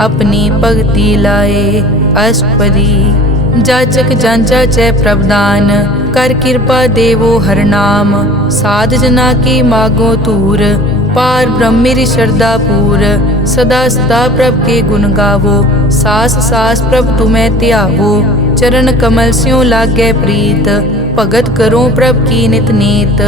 अपनी भगति लाए। अष्टपदी जाचक जांचा चै प्रभदान, कर कृपा देवो हर नाम। साध जना की मागो तूर, पार ब्रह्म मेरी श्रद्धा पूर। सदा सदा प्रभ के गुण गावो, सास सास प्रभ तुम्हें त्यावो। चरण कमल स्यों लागे प्रीत, भगत करो प्रभ की नित नीत।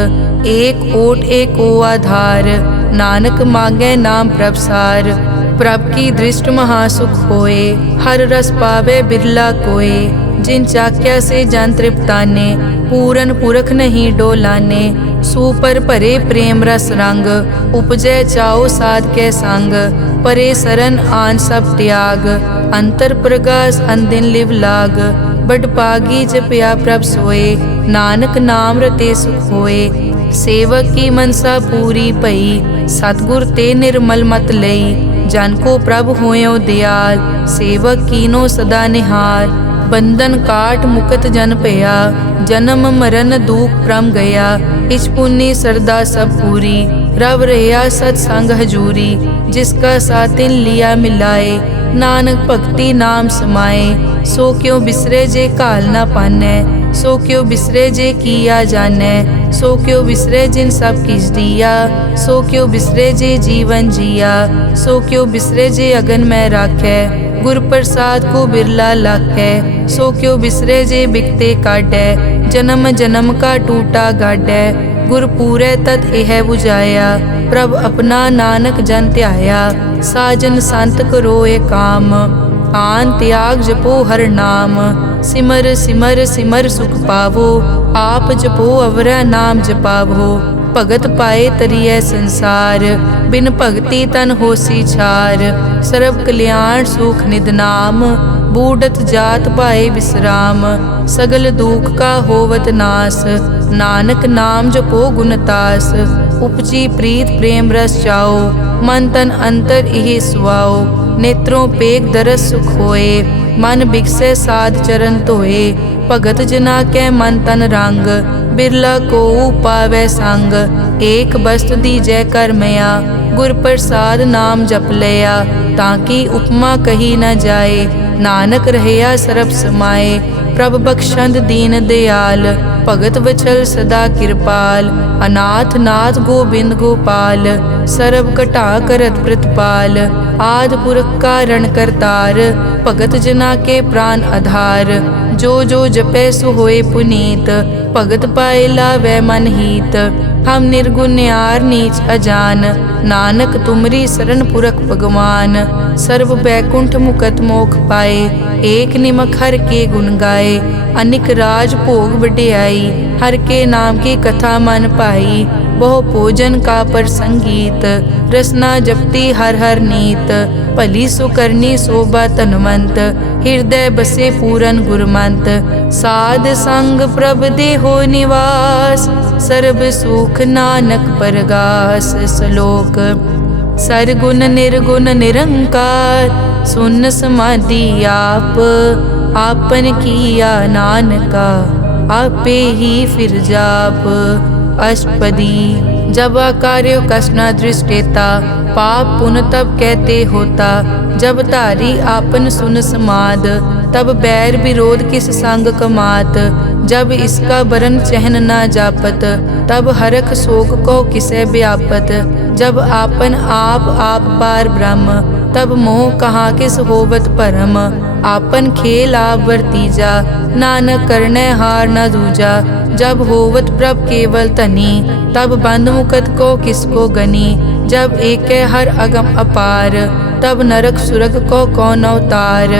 एक ओट एक ओ आधार, नानक मांगे नाम प्रभ सार। प्रभ की दृष्ट महासुख होए, हर रस पावे बिरला कोय। जिन चाक्या से जान तृप्ताने, पूरन पुरख नहीं डोलाने। सुपर भरे प्रेम रस रंग, उपजै चाओ साध के संग। परे सरन आन सब त्याग, अंतर प्रगास अनदिन लिव लाग। बड़ पागी जपया प्रभ सोए, नानक नाम रते सुख होए। सेवक की मनसा पूरी पई, सतगुर ते निर्मल मत लई। जन को प्रभ होयो दयाल, सेवक कीनो सदा निहाल। बंधन काट मुकत जन भया, जन्म मरण दुख प्रम गया। इस पुण्य सरदा सब पूरी, रव रहा सत्संग हजूरी। जिसका सातिन लिया मिलाए, नानक भक्ति नाम समाए। सो क्यों बिसरे जे काल ना पानै, सो क्यों बिसरे जे किया जानै। सो क्यों बिसरे जिन सब किस दिया, सो क्यों बिसरे जे जीवन जिया। सो क्यों बिसरे जे अगन में राखै, गुर प्रसाद को बिरला लाखै। सो क्यों बिसरे जे बिकते काटै, जन्म जन्म का टूटा गाडै। गुर पूरे तत् एह बुझाया, प्रभ अपना नानक जन ध्याया। साजन संत करो ए काम, आन त्याग जपो हर नाम। सिमर सिमर सिमर सुख पावो, आप जपो अवरा नाम जपावो। भगत पाए तरिए संसार, बिन भगति तन होसी छार। सर्व कल्याण सुख निद नाम, बूढ़त जात पाए विश्राम। सगल दुख का होवत नास, नानक नाम जपो गुणतास। उपजी प्रीत प्रेम रस चाओ, मन तन अंतर इह सुआओ। नेत्रों पेग दरस सुख होए, मन बिकसे साध चरण धोए। भगत जना कै मन तन रंग, बिरला को पावै संग। एक बस्त दीजै कर मया, गुर प्रसाद नाम जप लिया। ताकि उपमा कही न जाए, नानक रहया सरब समाए। प्रभ बख्शंद दीन दयाल, भगत वचल सदा कृपाल। अनाथ नाथ गोबिंद गोपाल, सरब कटा करत प्रतिपाल। आद पुरख कारण करतार, भगत जना के प्राण आधार। जो जो जपै सो होए पुनीत, भगत पाए लावै मन हीत। हम निर्गुण न्यार नीच अजान, नानक तुमरी शरण पुरख भगवान। सर्व बैकुंठ मुकत मोख पाए, एक निमक हर के गुण गाए। अनिक राज भोग वड्याई, हर के नाम की कथा मन पाई। बहु भोजन का पर संगीत, रसना जपती हर हर नीत। भली सो करनी शोभा तनवंत, हृदय बसे पूरन गुरमंत। साध संग प्रभ देहो निवास, सर्ब सुख नानक परगास। श्लोक सरगुण निर्गुण निरंकार, सुन समाधि आप। आपन किया नानका, आपे ही फिर जाप। अष्टपदी जब कार्यो कसना दृष्टेता, पाप पुन तब कहते होता। जब धारी आपन सुन समाद, तब बैर विरोध किस संग कमात। जब इसका बरन चहन न जापत, तब हरख शोक को किसे व्यापत। जब आपन आप पार ब्रह्म, तब मोह कहाँ किस होवत परम। आपन खेल आप वर्तीजा, नानक करने हार न दूजा। जब होवत प्रभ केवल तनी, तब बंद मुकत को किसको गनी। जब एक हर अगम अपार, तब नरक सुरग को कौन अवतार।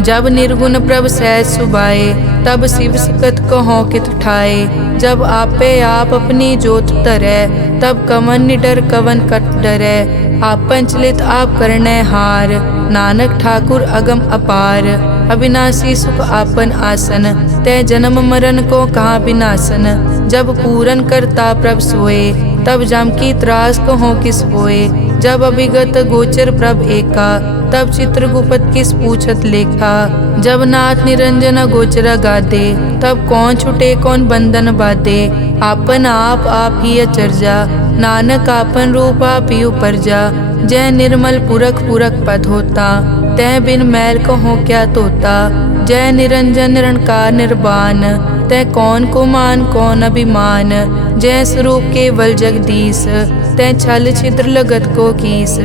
जब निर्गुण प्रभ सहज सुभाए, तब शिव सकत कहो कित ठाए। जब आपे आप अपनी जोत धरै, तब कवन निडर कवन कट डरै। आपन चलित आप करने हार, नानक ठाकुर अगम अपार। अविनाशी सुख आपन आसन, तै जन्म मरण को कहाँ विनाशन। जब पूरन करता प्रभ सोए, तब जम की त्रास कहो किस होए। जब अभिगत गोचर प्रभ एका, तब चित्रगुप्त किस पूछत लेखा। जब नाथ निरंजन गोचर गादे, तब कौन छुटे कौन बंधन बाधे। आपन आप ही अचरजा, नानक आपन रूप आप ही उपरजा। जय निर्मल पुरख पुरख पद होता, तय बिन मैल कहो क्या तोता। जय निरंजन निरंकार निर्वाण, तय कौन को मान कौन अभिमान। जय स्वरूप केवल जगदीश, तय छल छिद्र लगत को कीस।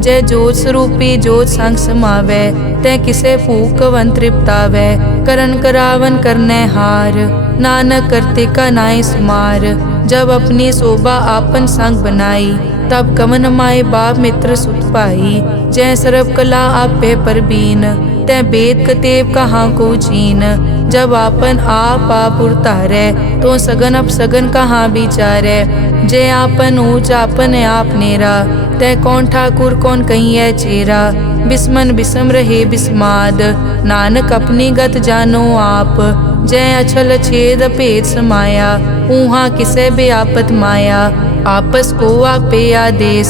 जय जोत स्वरूपी जोत संग समावै, तय किसे भूख कवन तृप्तावै। करन करावन करने हार, नानक करते का नाई सुमार। जब अपनी शोभा आपन संग बनाई, तब कवन माए बाप मित्र सुत पाई। जय सर्व कला आपे परबीन, तै वेद कतेब कहाँ को चीन। जब आपन आप उतारै, तो सगन अपसगन कहाँ विचारै। जय आपन ऊंच आपन आप नेरा, तै कौन ठाकुर कौन कहिए चेरा। बिस्मन बिसम रहे बिस्माद, नानक अपनी गत जानो आप। जय अछल छेद भेद समाया, ऊहा किसे बेआपत माया। आपस को आपे आदेश,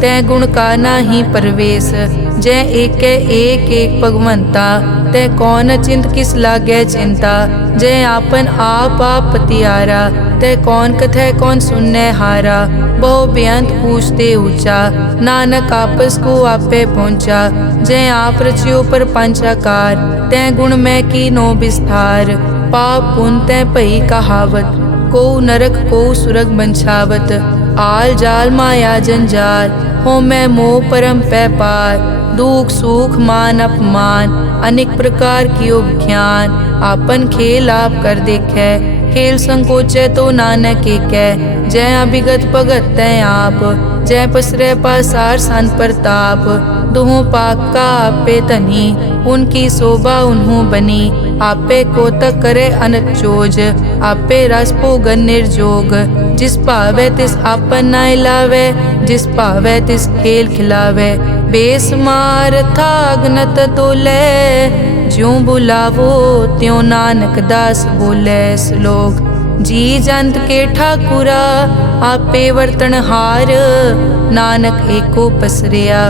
तै गुण का नाही परवेश। जय एक भगवंता, तै कौन चिंत किस लागे चिंता। जय आपन आप पतियारा, तै कौन कथै कौन सुनने हारा। बहु बेअंत पूछते ऊंचा, नानक आपस को आपे पहुँचा। जय आप रचियो पर पंचाकार, तै गुण में की नो विस्तार। पाप पुन तै भई कहावत, को नरक को सुरग बंछावत। आल जाल माया जंजाल, हो मैं मोह परम पै पार। दुख सुख मान अपमान, अनेक प्रकार की उपख्यान। आपन खेल आप कर देखे, खेल संकोचे तो नानक एकै। जय अभिगत भगत तै आप, जय पसरै पासार सन प्रताप। दुहों पाक का आपे तनी, उनकी शोभा उन्हों बनी। आपे कोतक करे अनत चोज, आपे रस भोगन निर्जोग। जिस भावे तिस आपन नाय लावे, जिस भावे तिस खेल खिलावे। बेसमार था अगनत तोले, ज्यों बुलावो त्यों नानक दास बोले। श्लोक जी जंत के ठाकुरा, आपे वर्तन हार। नानक एको पसरिया,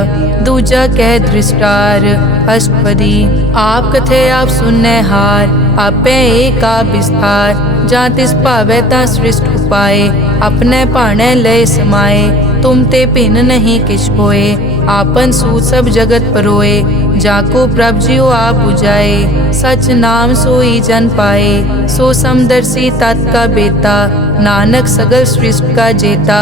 दूजा कह दृष्टार। अष्टपदी आप कथे आप सुनने हार, आपे एक आप विस्तार। जा तिस भावे ता सृष्ट उपाय, अपने भाणे लय समाए। तुम ते भिन्न नहीं किछ होए, आपन सूत सब जगत परोए। जाको प्रभ जियो आप बुझाए, सच नाम सोई जन पाए। सो समदर्शी तत् का बेता, नानक सगल सृष्टि का जेता।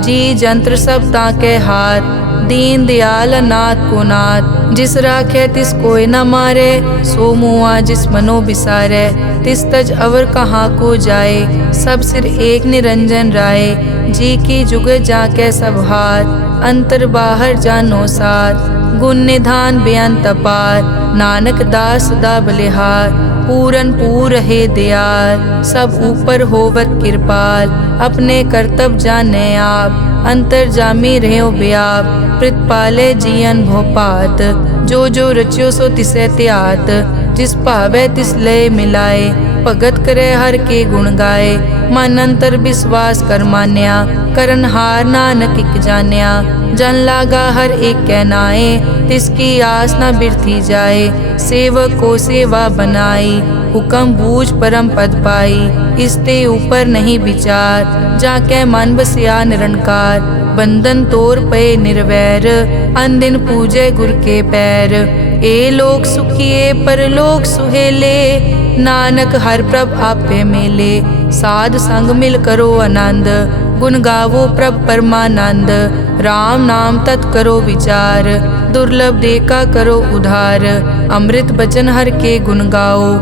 जी जंत्र सब ताके हाथ, दीन दयाल नाथ को नाथ। जिस राखे तिस कोई न मारे, सो मुआ जिस मनो बिसारे। तिस तज अवर कहाँ को जाए, सब सिर एक निरंजन राय। जी की जुग जाके सब हाथ, अंतर बाहर जानो साथ। गुण निधान बेअंत अपार, नानक दास सदा बलिहार। पूरन पूर रहे दयाल, सब ऊपर होवत कृपाल। अपने कर्तव्य जाने आप, अंतर जामी रहे व्याप। प्रतिपाले जियन भोपात, जो जो रचियो सो तिसे त्यात। जिस भावे तिस लय मिलाए, भगत करे हर के गुण गाए। मन अंतर विश्वास कर मान्या, करन हार नानक इक जान्या। जन लागा हर एक कै नाए, तिसकी आस न बिरथी जाए। सेवक को सेवा बनाई, हुक्म बूझ परम पद पाई। इसते ऊपर नहीं विचार, जाके मन बसिया निरंकार। बंधन तोर पे निर्वैर, अनदिन पूजे गुर के पैर। ए लोक सुखिए परलोक सुहेले, नानक हर प्रभ आपे मेले। साध संग मिल करो आनंद, गुण गावो प्रभ परमानंद। राम नाम तत् करो विचार, दुर्लभ देखा करो उधार। अमृत बचन हर के गुण गाओ,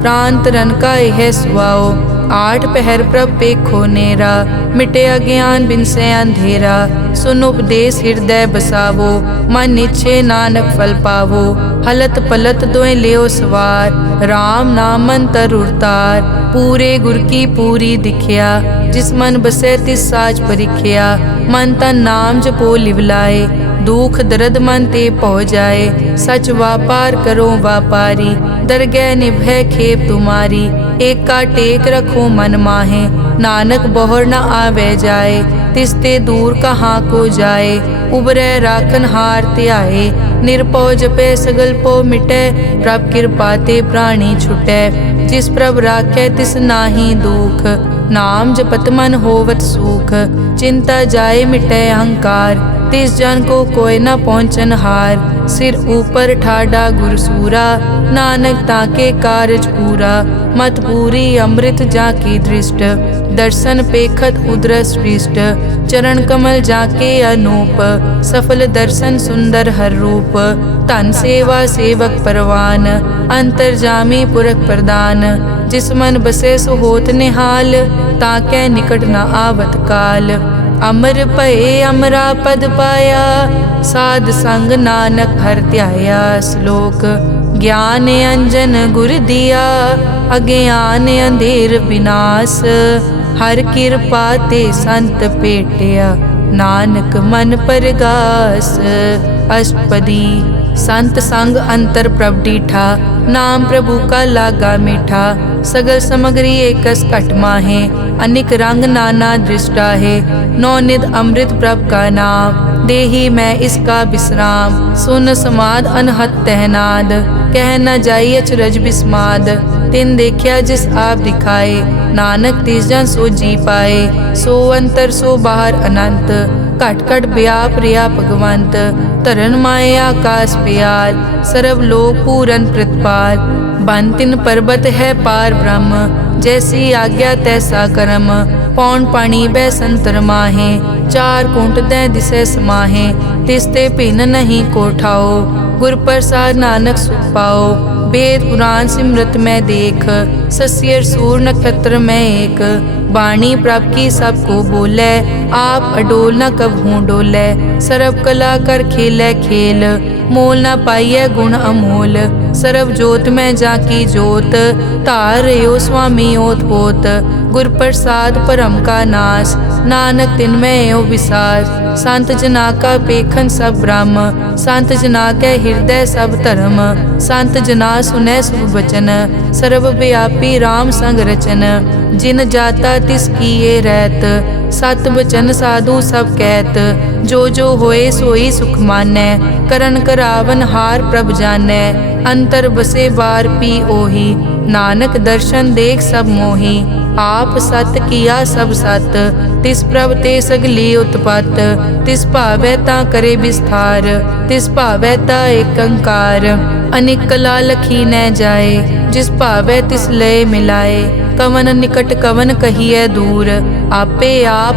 प्राण तरन का यह सुआओ। आठ पहर प्रभ पेखो नेरा, मिटे अज्ञान बिन से अंधेरा। सुन उपदेश हृदय बसावो, मन इच्छे नानक फल पावो। हलत पलत दोय लियो सवार, राम नाम मंतर उरतार। पूरे गुर की पूरी दिखिया, जिस मन बसे तिस साज परिख्या। मन तन नाम जपो लिवलाए, दुख दर्द मन ते पौ जाए। सच व्यापार करो व्यापारी, दरगह निभै खेप तुम्हारी। एक का टेक रखो मन माहे, नानक बहुर न आवे जाए। तिसते दूर कहाँ को जाए। उबरै राखन हार ध्याए, निरपौ जपै सगल पो मिटै। प्रभ कृपा ते प्राणी छुटै, जिस प्रभ राखै तिस नाहि दुख। नाम जपत मन होवत सुख, चिंता जाए मिटै अहंकार। तिस जन को कोय न पहुँचन हार, सिर ऊपर ठाडा गुरसूरा। नानक ताके कारज पूरा, मत पूरी अमृत जाकी दृष्ट। दर्शन पेखत उदरस पृष्ठ, चरण कमल जाके अनूप। सफल दर्शन सुंदर हर रूप, धन सेवा सेवक परवान। अंतर्जामी पुरख प्रदान, जिस मन बसे सो होत निहाल। ताकै निकट न आवत काल, अमर भये अमरा पद पाया। साध संग नानक हर ध्याया। श्लोक ज्ञान अंजन गुर दिया, अज्ञान अंधेर विनाश। हर कृपा ते संत पेटिया, नानक मन परगास। अष्टपदी संत संग अंतर प्रभ डीठा, नाम प्रभु का लागा मीठा। सगल समग्री एकस घट माहे, अनिक रंग नाना दृष्टा है। नौनिध अमृत प्रभ का नाम, देही मैं इसका विश्राम। सुन समाद अनहत तहनाद, कह न जाई अचरज बिस्माद। तिन देखिया जिस आप दिखाए, नानक तिस जन सो जी पाए। सो अंतर सो बाहर अनंत, घट घट व्याप रिया भगवंत। धरन माए आकाश प्याल, सर्व लोक पूरन प्रतिपाल। बन तिन पर्वत है पार ब्रह्म, जैसी आज्ञा तैसा कर्म। पौन पानी बै संतर माहे, चार कुंट दै दिसै समाहे। तिसते भिन्न नहीं कोठाओ, गुर प्रसाद नानक सुख पाओ। वेद पुराण सिमरत में देख, सस्यर सूर नक्षत्र में एक। वाणी प्रभ की सबको बोले, आप अडोल न कबहूँ डोले। सर्व कला कर खेलै खेल, मोल न पाइयै गुण अमोल। सर्व जोत में जाकी जोत, धार रहो स्वामी ओत पोत। गुर प्रसाद परम का नाश, नानक तिनमें यो विसास। संत जना का पेखन सब ब्रह्म, संत जना के हृदय सब धर्म। संत जना सुनै शुभ वचन, सर्व व्यापी राम संग रचन। जिन जाता तिस किए रहत, सत बचन साधु सब कहत। जो जो होए सोई सुख मानै, करन करावन हार प्रभ जानै। अंतर बसे बार पी ओही, नानक दर्शन देख सब मोही। आप सत किया सब सत, तिस प्रभ ते सगली उत्पत। तिस भावै ता करे विस्तार, तिस भावै ता एकंकार। अनेक कला लखी न जाए, जिस भावै तिस लय मिलाए। कवन निकट कवन कहिए दूर, आपे आप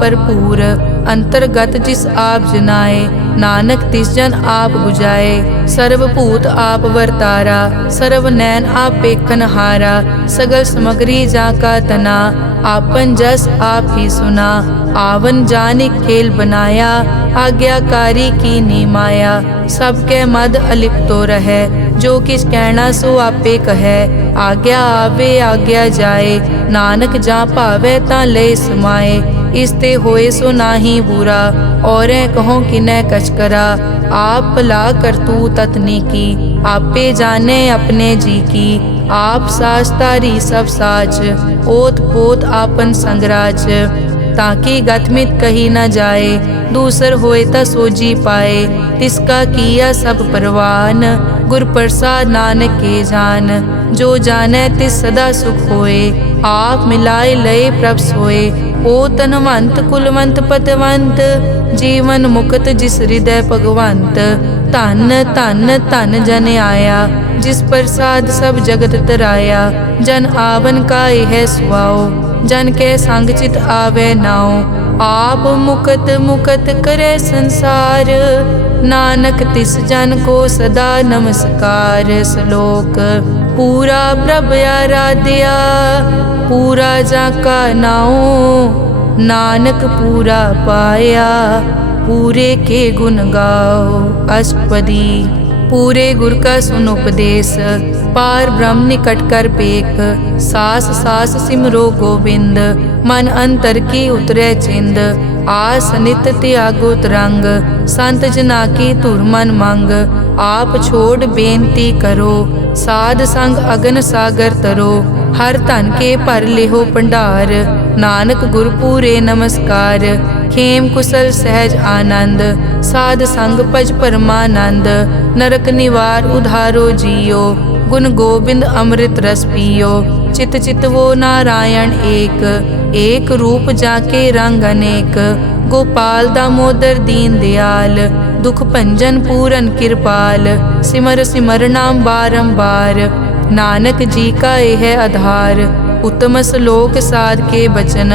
भरपूर। अंतर्गत जिस आप जनाए, नानक तिस जन आप बुझाए। सर्वभूत आप वर्तारा, सर्व नैन आप पेखन हारा। सगल समग्री जाका तना, आपन जस आप ही सुना। आवन जानि खेल बनाया, आज्ञाकारी की नी माया। सबके मद अलिप्तो रहे, जो किछ कहना सो आपे कहे। आज्ञा आवे आज्ञा जाए, नानक जा भावे ता ले समाए। इसते होए सो नाही बुरा, औरें कहो किनै कछ करा। आप भला करतू ततनी की, आपे जाने अपने जी की। आप साच तारी सब साच, ओत पोत आपन संगराज। ताकि गतमित कही न जाए, दूसर होए ता सोजी पाए। तिसका किया सब परवान, गुर प्रसाद नानक के जान। जो जाने तिस सदा सुख होए, आप मिलाए लय प्रभ सोए। ओ तनवंत कुलवंत पतवंत, जीवन मुक्त जिस हृदय भगवंत। धन धन धन जन आया, जिस प्रसाद सब जगत तराया। जन आवन का यह सुआओ, जन के संग चित आवे नाओ। आप मुकत मुकत करे संसार, नानक तिस जन को सदा नमस्कार। श्लोक पूरा प्रभ आराध्या, पूरा जाका नाओ। नानक पूरा पाया, पूरे के गुण गाओ। अष्टपदी पूरे गुर का सुन उपदेश, पार ब्रह्म निकट कर पेख। सास सास सिमरो गोविंद, मन अंतर की उतरे चिंद। आस नित त्यागो तरंग, संत जना की धुर मन मंग। आप छोड़ बेनती करो, साध संग अगन सागर तरो। हर धन के भर लेहो भंडार, नानक गुर पूरे नमस्कार। खेम कुशल सहज आनंद, साध संग भज परमानंद। नरक निवार उधारो जियो, गुण गोबिंद अमृत रस पियो। चित चित वो नारायण एक, एक रूप जाके रंग अनेक। गोपाल दामोदर दीन दयाल, दुख भंजन पूरन कृपाल। सिमर सिमर नाम बारंबार, नानक जी का यह आधार। उत्तम श्लोक साध के बचन,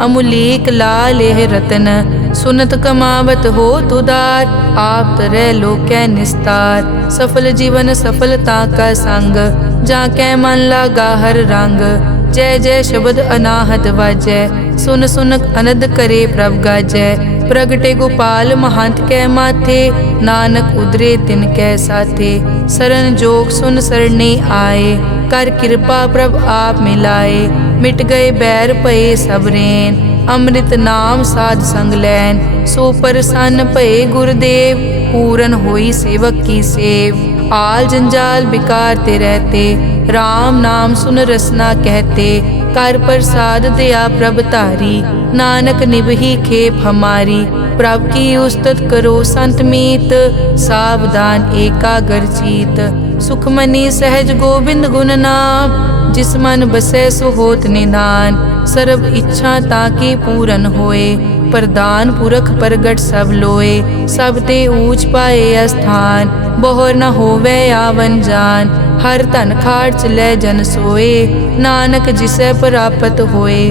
अमुलीक लाल यह रतन। सुनत कमावत हो तुदार, आप तरह लोकै निस्तार। सफल जीवन सफलता का संग, जाकै मन लागा हर रंग। जय जय शब्द अनाहत वाजै, सुन सुन अनद करे प्रभ गाजै। प्रगटे गोपाल महंत कै माथे, नानक उदरे तिन कै साथे। सरन जोग सुन सरने आए, कर कृपा प्रभ आप मिलाए। मिट गए बैर भये सब रैन, अमृत नाम साध संग लैन। सो प्रसन्न भये गुरुदेव, पूरन होई सेवक की सेव। आल जंजाल बिकार ते रहते, राम नाम सुन रसना कहते। कर प्रसाद दया प्रभ तारी, नानक निभही खेप हमारी। प्रभ की उस्तत करो संत मीत, सावधान एकाग्र चीत। सुखमनी सहज गोबिंद गुण नाम, जिस मन बसै सो होत निधान। सर्व इच्छा ताकी पूरन होए, प्रदान पुरख प्रगट सब लोए। सब ते ऊंच पाए अस्थान, बोहर न होवे आवन जान। हर धन खाट चलै जन सोए, नानक जिसै प्राप्त होए।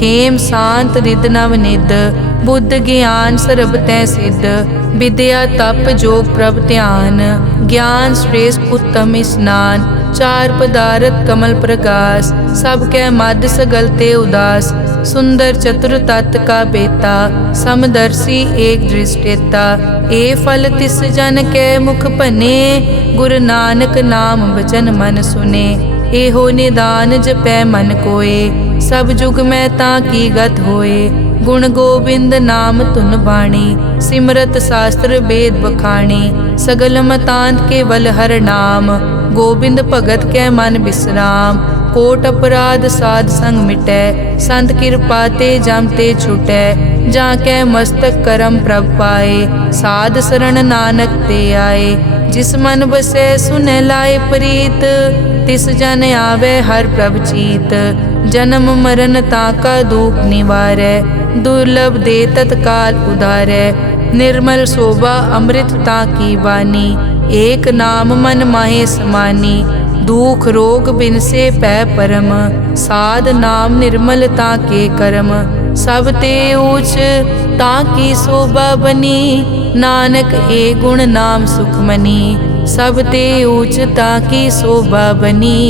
हेम शांत रिद नव निद, बुद्ध ज्ञान सर्ब तै सिद्ध। विद्या तप जोग प्रभ ध्यान, ज्ञान श्रेष्ठ उत्तम स्नान। चार पदारथ कमल प्रकाश, सब कै मद सगल ते उदास। सुंदर चतुर तत् का बेता, समदर्शी एक दृष्टेता। ए फल तिस जन कै मुख बने, गुरु नानक नाम बचन मन सुने। एहो निदान जपै मन कोए, सब जुग में ताकी गत होए। गुण गोबिंद नाम धुन बाणी, सिमरत शास्त्र वेद बखाणी। सगल मतांत केवल हर नाम, गोबिंद भगत कै मन विश्राम। कोट अपराध साध संग मिटै, संत कृपा ते जम ते छुटै। जाकै मस्तक करम प्रभ पाए, साध शरण नानक ते आए। जिस मन बसै सुनै लाए प्रीत, तिस जन आवे हर प्रभ चीत। जन्म मरण ताका दुख निवारै, दुर्लभ दे तत्काल उधारै। निर्मल शोभा अमृत ताकी वाणी, एक नाम मन माहे समानी। दुख रोग बिनसे पै परम, साध नाम निर्मलता के कर्म। सब ते ऊच ताकी शोभा बनी, नानक ए गुण नाम सुखमनी। सब ते ऊच ताकी शोभा बनी,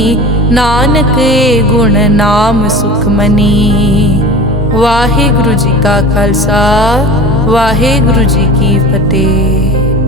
नानक ए गुण नाम सुखमनी। वाहिगुरु जी का खालसा, वाहिगुरु जी की फतेह।